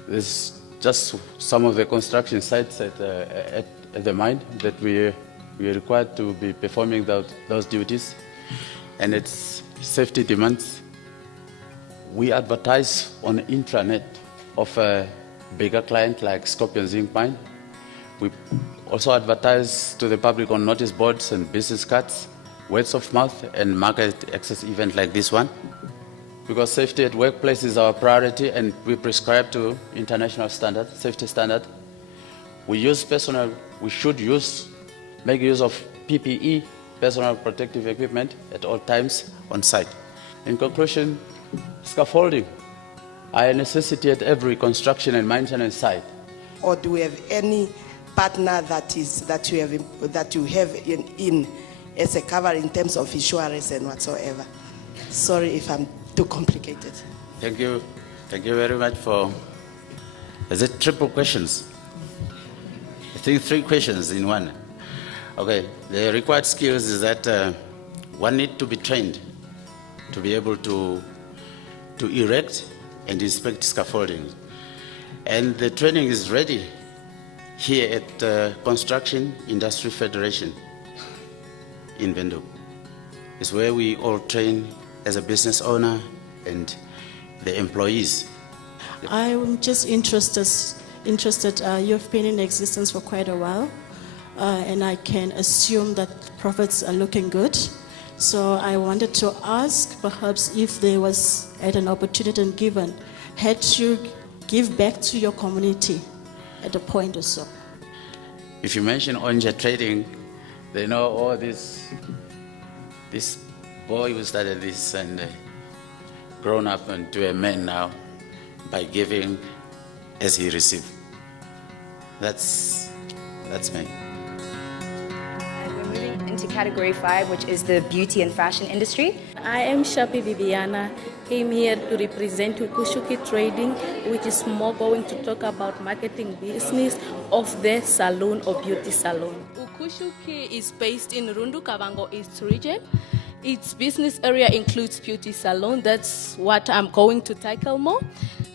This is just some of the construction sites at the mine that we are required to be performing those duties, and its safety demands. We advertise on the intranet of a bigger client like Scorpion Zinc Mine. We also advertise to the public on notice boards and business cards, words of mouth, and market access events like this one. Because safety at workplace is our priority, and we prescribe to international standard, safety standard. We should make use of PPE, personal protective equipment, at all times on site. In conclusion, scaffolding are a necessity at every construction and maintenance site. Or do we have any partner that you have in as a cover in terms of insurance and whatsoever? Sorry if I'm too complicated. Thank you very much for. Is it triple questions? I think 3 questions in one. Okay, the required skills is that one need to be trained to be able to erect and inspect scaffolding. And the training is ready here at Construction Industry Federation in Windhoek. It's where we all train as a business owner and the employees. I'm just interested. You've been in existence for quite a while, and I can assume that profits are looking good. So I wanted to ask, perhaps if there was an opportunity given, had you give back to your community at a point or so? If you mention Morgen Trading, they know all this boy who started this and grown up into a man now by giving as he received. That's me. We're moving into category 5, which is the beauty and fashion industry. I am Shapi Viviana, came here to represent Lexus Trading, which is more going to talk about marketing business of the salon or beauty salon. Ukushuki is based in Rundu Kavango East region. Its business area includes beauty salon. That's what I'm going to tackle more.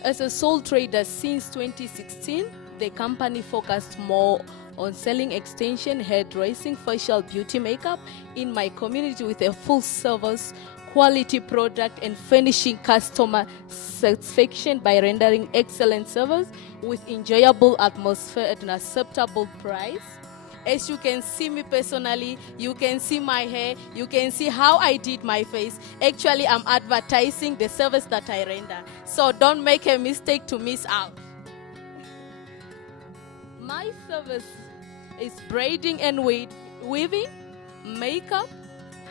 As a sole trader since 2016, the company focused more on selling extension, hairdressing, facial beauty makeup in my community with a full service quality product and finishing customer satisfaction by rendering excellent service with enjoyable atmosphere at an acceptable price. As you can see me personally, you can see my hair, you can see how I did my face. Actually, I'm advertising the service that I render. So don't make a mistake to miss out. My service is braiding and weaving, makeup,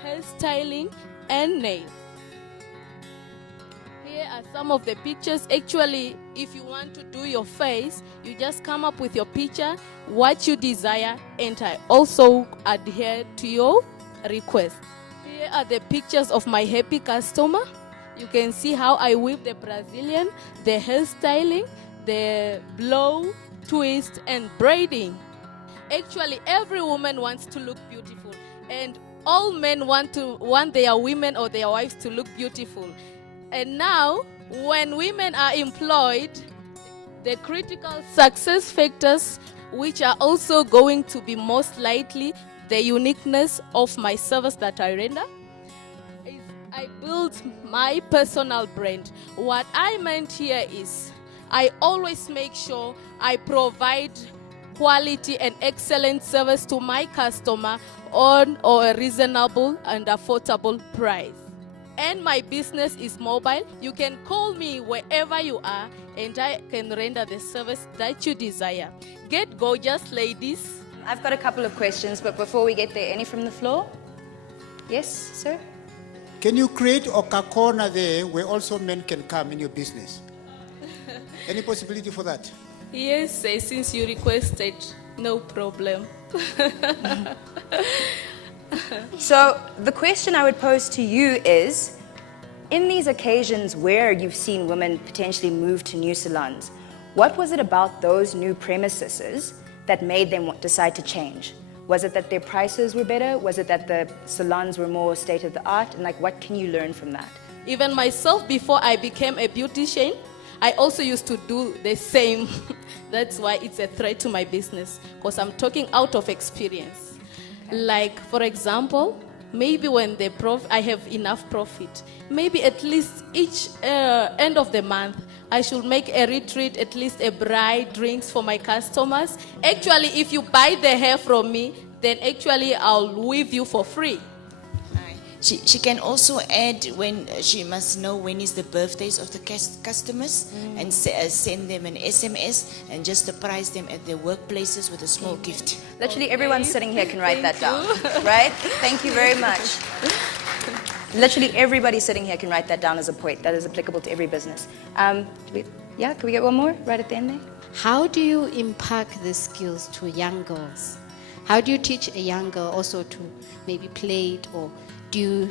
hairstyling, and nails. Here are some of the pictures. Actually, if you want to do your face, you just come up with your picture, what you desire, and I also adhere to your request. Here are the pictures of my happy customer. You can see how I weave the Brazilian, the hairstyling, the blow, twist, and braiding. Actually, every woman wants to look beautiful, and all men want their women or their wives to look beautiful. And now, when women are employed, the critical success factors, which are also going to be most likely the uniqueness of my service that I render, is I build my personal brand. What I meant here is I always make sure I provide quality and excellent service to my customer on a reasonable and affordable price. And my business is mobile. You can call me wherever you are and I can render the service that you desire. Get gorgeous, ladies. I've got a couple of questions, but before we get there, any from the floor? Yes, sir? Can you create a corner there where also men can come in your business? Any possibility for that? Yes, since you requested, no problem. So the question I would pose to you is, in these occasions where you've seen women potentially move to new salons, what was it about those new premises that made them decide to change? Was it that their prices were better? Was it that the salons were more state of the art? And like, what can you learn from that? Even myself, before I became a beautician, I also used to do the same. That's why it's a threat to my business, because I'm talking out of experience. Like, for example, maybe when I have enough profit, maybe at least each end of the month, I should make a retreat, at least a bride drinks for my customers. Actually, if you buy the hair from me, then actually I'll weave you for free. She can also add when she must know when is the birthdays of the customers and send them an SMS and just surprise them at their workplaces with a small gift. Literally everyone sitting here can write that down, right? Thank you very much. Literally everybody sitting here can write that down as a point that is applicable to every business. Can we get one more right at the end there? How do you impact the skills to young girls? How do you teach a young girl also to maybe play it, or do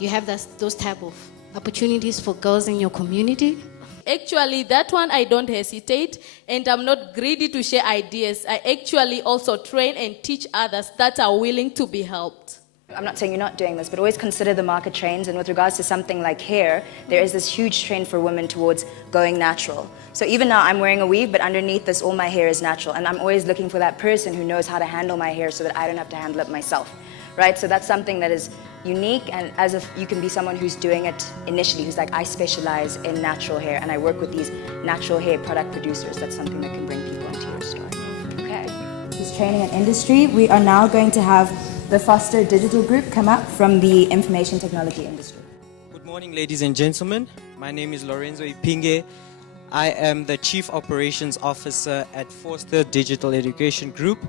you have those type of opportunities for girls in your community? Actually, that one I don't hesitate, and I'm not greedy to share ideas. I actually also train and teach others that are willing to be helped. I'm not saying you're not doing this, but always consider the market trends. And with regards to something like hair, there is this huge trend for women towards going natural. So even now I'm wearing a weave, but underneath this, all my hair is natural. And I'm always looking for that person who knows how to handle my hair so that I don't have to handle it myself, right? So that's something that is unique, and as if you can be someone who's doing it initially, who's like, I specialize in natural hair and I work with these natural hair product producers. That's something that can bring people into your store. Okay. This is training and industry. We are now going to have the Foster Digital Group come up from the information technology industry. Good morning, ladies and gentlemen. My name is Lorenzo Ipinge. I am the Chief Operations Officer at Foster Digital Education Group.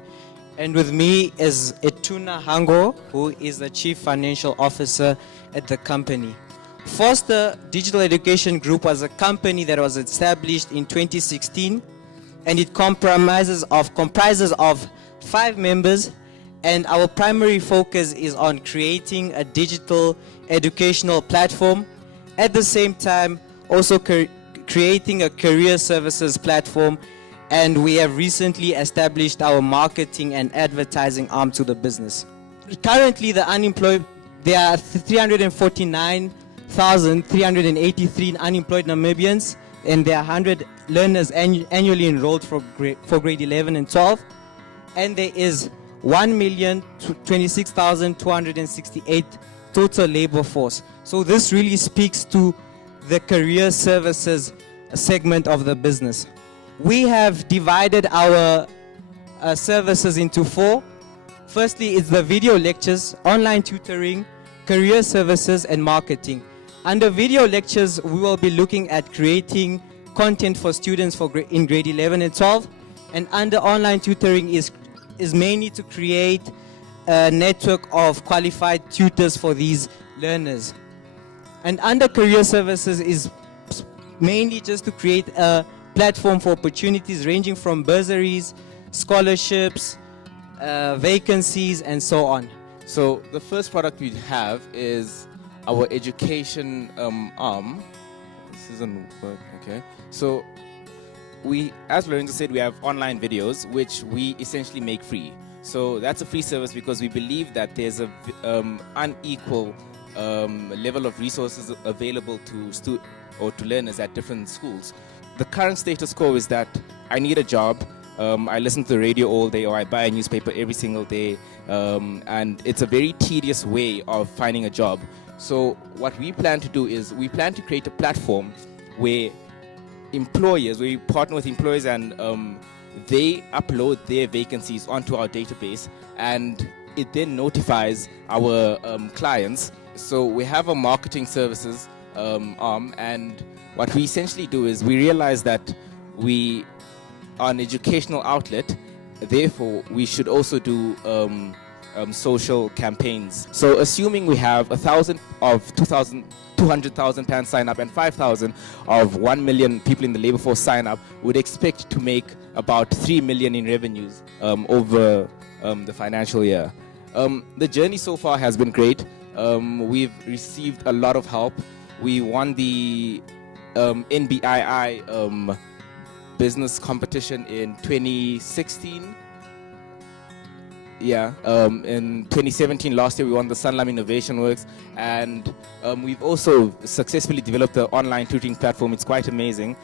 And with me is Etuna Hango, who is the Chief Financial Officer at the company. Foster Digital Education Group was a company that was established in 2016, and it comprises of 5 members, and our primary focus is on creating a digital educational platform, at the same time also creating a career services platform. And we have recently established our marketing and advertising arm to the business. Currently, there are 349,383 unemployed Namibians, and there are 100 learners annually enrolled for grade 11 and 12. And there is 1,026,268 total labor force. So this really speaks to the career services segment of the business. We have divided our services into 4. Firstly, it's the video lectures, online tutoring, career services, and marketing. Under video lectures, we will be looking at creating content for students in grade 11 and 12. And under online tutoring is mainly to create a network of qualified tutors for these learners. And under career services is mainly just to create a platform for opportunities ranging from bursaries, scholarships, vacancies, and so on. So the first product we have is our education arm. This isn't work, okay. So as Lorenzo said, we have online videos which we essentially make free. So that's a free service because we believe that there's a unequal level of resources available to learners at different schools. The current status quo is that I need a job, I listen to the radio all day, or I buy a newspaper every single day, and it's a very tedious way of finding a job. So what we plan to do is we plan to create a platform where we partner with employers and they upload their vacancies onto our database, and it then notifies our clients. So we have a marketing services arm, and what we essentially do is we realize that we are an educational outlet, therefore we should also do social campaigns. So assuming we have 1,000 of 200,000 pounds sign up and 5,000 of 1 million people in the labor force sign up, we'd expect to make about 3 million in revenues over the financial year. The journey so far has been great. We've received a lot of help. We won the NBII business competition in 2016. Yeah, in 2017, last year, we won the Sanlam Innovation Works, and we've also successfully developed the online tutoring platform. It's quite amazing.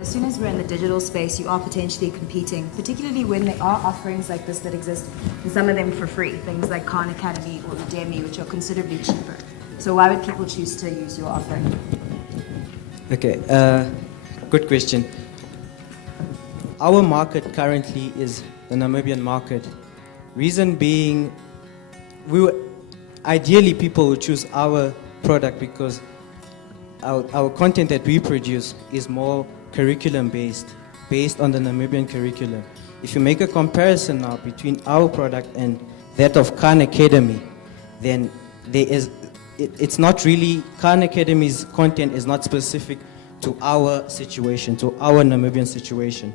As soon as we're in the digital space, you are potentially competing, particularly when there are offerings like this that exist, and some of them for free, things like Khan Academy or Udemy, which are considerably cheaper. So why would people choose to use your offering? Okay, good question. Our market currently is the Namibian market. Reason being, ideally people would choose our product because our content that we produce is more curriculum based on the Namibian curriculum. If you make a comparison now between our product and that of Khan Academy, then it's not really, Khan Academy's content is not specific to our situation, to our Namibian situation.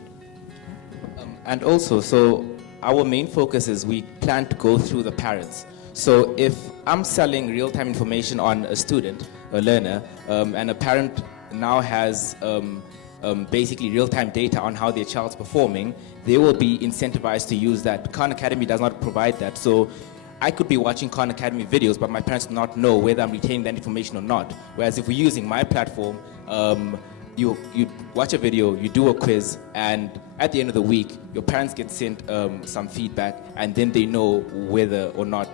And also, so our main focus is we plan to go through the parents. So if I'm selling real-time information on a student, a learner, and a parent now has basically real-time data on how their child's performing, they will be incentivized to use that. Khan Academy does not provide that. So I could be watching Khan Academy videos, but my parents do not know whether I'm retaining that information or not. Whereas if we're using my platform, you watch a video, you do a quiz, and at the end of the week, your parents get sent some feedback, and then they know whether or not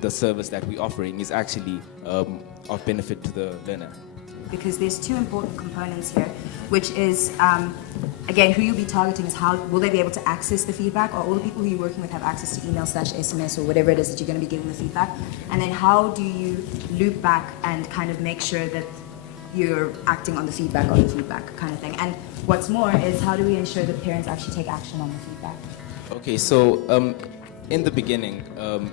the service that we're offering is actually of benefit to the learner. Because there's two important components here, which is, again, who you'll be targeting is how will they be able to access the feedback, or all the people who you're working with have access to email/SMS or whatever it is that you're going to be giving the feedback, and then how do you loop back and kind of make sure that you're acting on the feedback kind of thing. And what's more is how do we ensure that parents actually take action on the feedback? Okay, so in the beginning,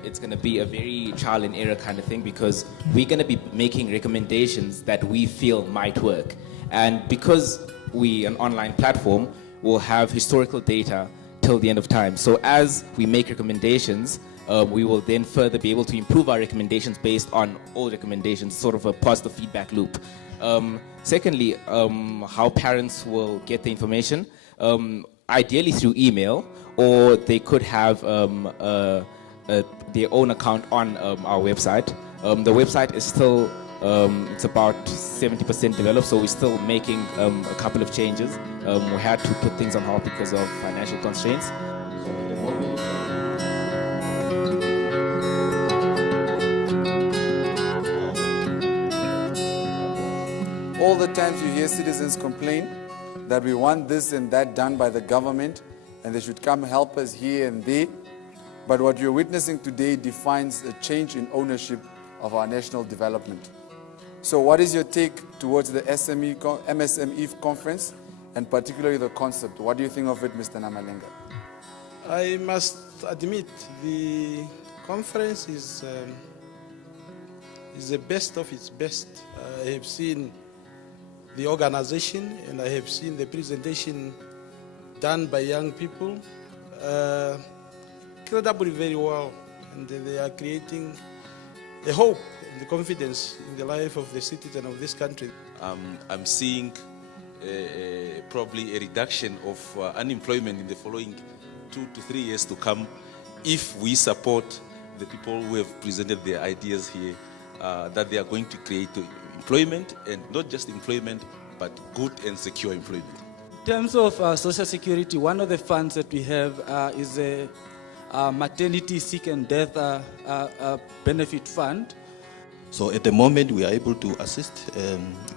it's going to be a very trial and error kind of thing because we're going to be making recommendations that we feel might work. And because we're an online platform, we'll have historical data till the end of time. So as we make recommendations, we will then further be able to improve our recommendations based on old recommendations, sort of a positive feedback loop. Secondly, how parents will get the information, ideally through email, or they could have their own account on our website. The website is still, it's about 70% developed, so we're still making a couple of changes. We had to put things on hold because of financial constraints. All the times you hear citizens complain that we want this and that done by the government and they should come help us here and there. But what you're witnessing today defines a change in ownership of our national development. So what is your take towards the MSME conference and particularly the concept? What do you think of it, Mr. Namalenga? I must admit the conference is the best of its best. I have seen the organization and I have seen the presentation done by young people incredibly very well, and they are creating the hope and the confidence in the life of the citizen of this country. I'm seeing probably a reduction of unemployment in the following 2 to 3 years to come if we support the people who have presented their ideas here, that they are going to create employment, and not just employment, but good and secure employment. In terms of social security, one of the funds that we have is a maternity, sick and death benefit fund. So at the moment we are able to assist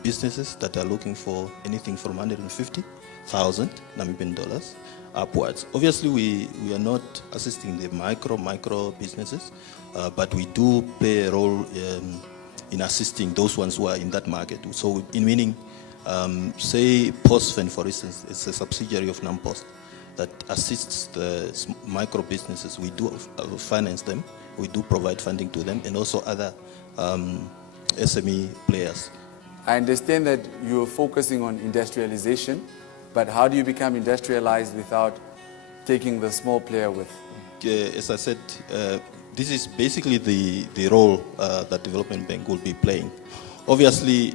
businesses that are looking for anything from 150 $100,000 Namibian dollars upwards. Obviously, we are not assisting the micro businesses, but we do play a role in assisting those ones who are in that market. So, in meaning, say Postfen, for instance, is a subsidiary of NamPost that assists the micro businesses. We do finance them, we do provide funding to them, and also other SME players. I understand that you're focusing on industrialization, but how do you become industrialized without taking the small player with? As I said, this is basically the role that Development Bank will be playing. Obviously,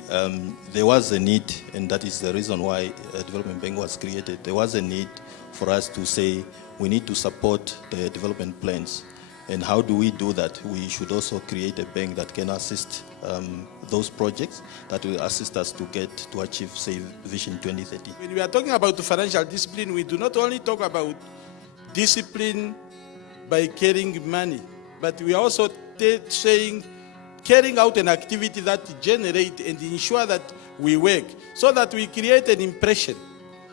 there was a need, and that is the reason why Development Bank was created. There was a need for us to say we need to support the development plans. And how do we do that? We should also create a bank that can assist those projects, that will assist us to achieve, say, Vision 2030. When we are talking about financial discipline, we do not only talk about discipline by carrying money, but we are also saying carrying out an activity that generates and ensure that we work, so that we create an impression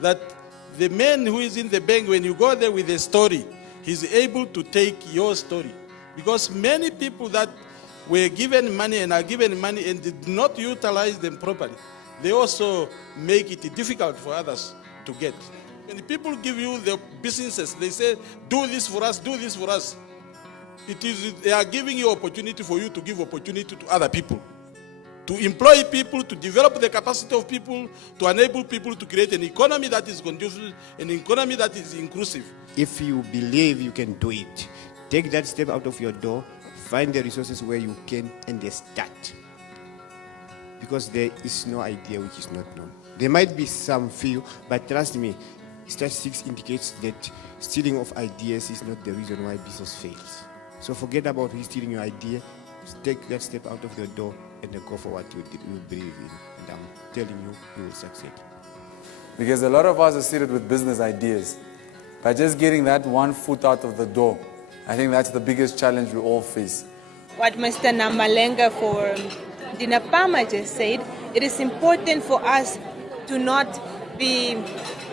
that the man who is in the bank, when you go there with a story, he's able to take your story. Because many people that were given money and are given money and did not utilize them properly, they also make it difficult for others to get. When people give you the businesses, they say, do this for us, do this for us. They are giving you opportunity for you to give opportunity to other people, to employ people, to develop the capacity of people, to enable people to create an economy that is conducive, an economy that is inclusive. If you believe you can do it, take that step out of your door, find the resources where you can, and then start. Because there is no idea which is not known. There might be some few, but trust me, statistics indicates that stealing of ideas is not the reason why business fails. So forget about who's stealing your idea, take that step out of your door and then go for what you believe in. And I'm telling you, you will succeed. Because a lot of us are seated with business ideas. By just getting that one foot out of the door, I think that's the biggest challenge we all face. What Mr. Namalenga for Dinapama just said, it is important for us to not be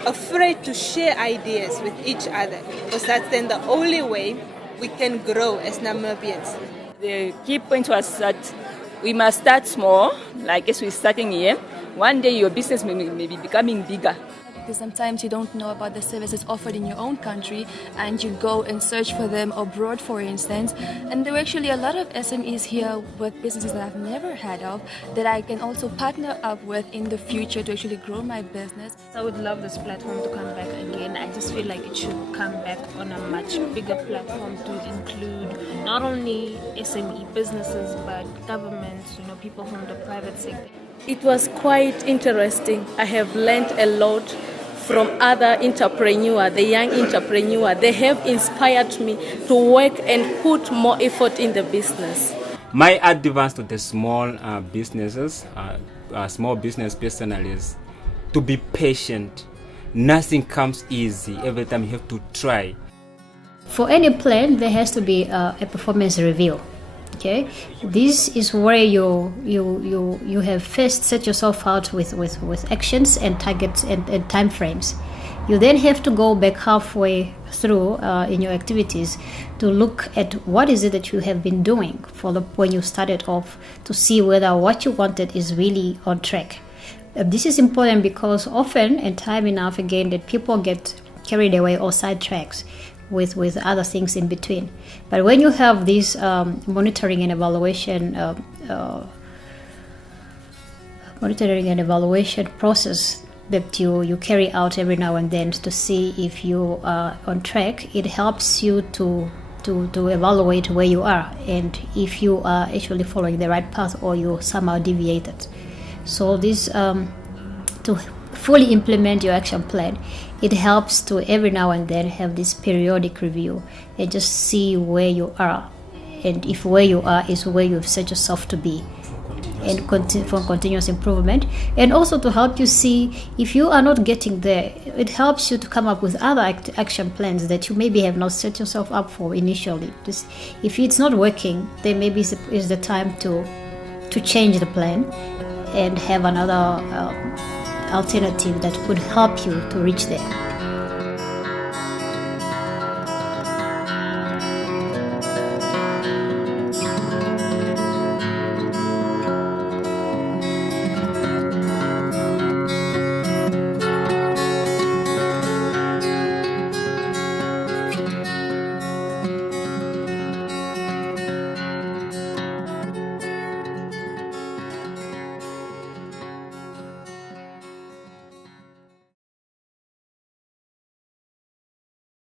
afraid to share ideas with each other, because that's then the only way we can grow as Namibians. The key point was that we must start small, like as we're starting here. One day your business may be becoming bigger. Because sometimes you don't know about the services offered in your own country and you go and search for them abroad, for instance. And there were actually a lot of SMEs here with businesses that I've never heard of that I can also partner up with in the future to actually grow my business. I would love this platform to come back again. I just feel like it should come back on a much bigger platform to include not only SME businesses but governments, people from the private sector. It was quite interesting. I have learned a lot from other entrepreneurs, the young entrepreneurs. They have inspired me to work and put more effort in the business. My advice to the small businesses, small business personnel, is to be patient. Nothing comes easy. Every time you have to try. For any plan, there has to be a performance review. Okay, this is where you have first set yourself out with actions and targets and time frames. You then have to go back halfway through in your activities to look at what is it that you have been doing when you started off, to see whether what you wanted is really on track. This is important because often and time enough again that people get carried away or sidetracked with other things in between. But when you have this monitoring and evaluation process that you carry out every now and then to see if you are on track, it helps you to evaluate where you are and if you are actually following the right path or you somehow deviated. So this to fully implement your action plan, it helps to every now and then have this periodic review and just see where you are, and if where you are is where you've set yourself to be, and for continuous improvement, and also to help you see if you are not getting there. It helps you to come up with other action plans that you maybe have not set yourself up for initially. Just, if it's not working, then maybe is the time to change the plan and have another alternative that could help you to reach there.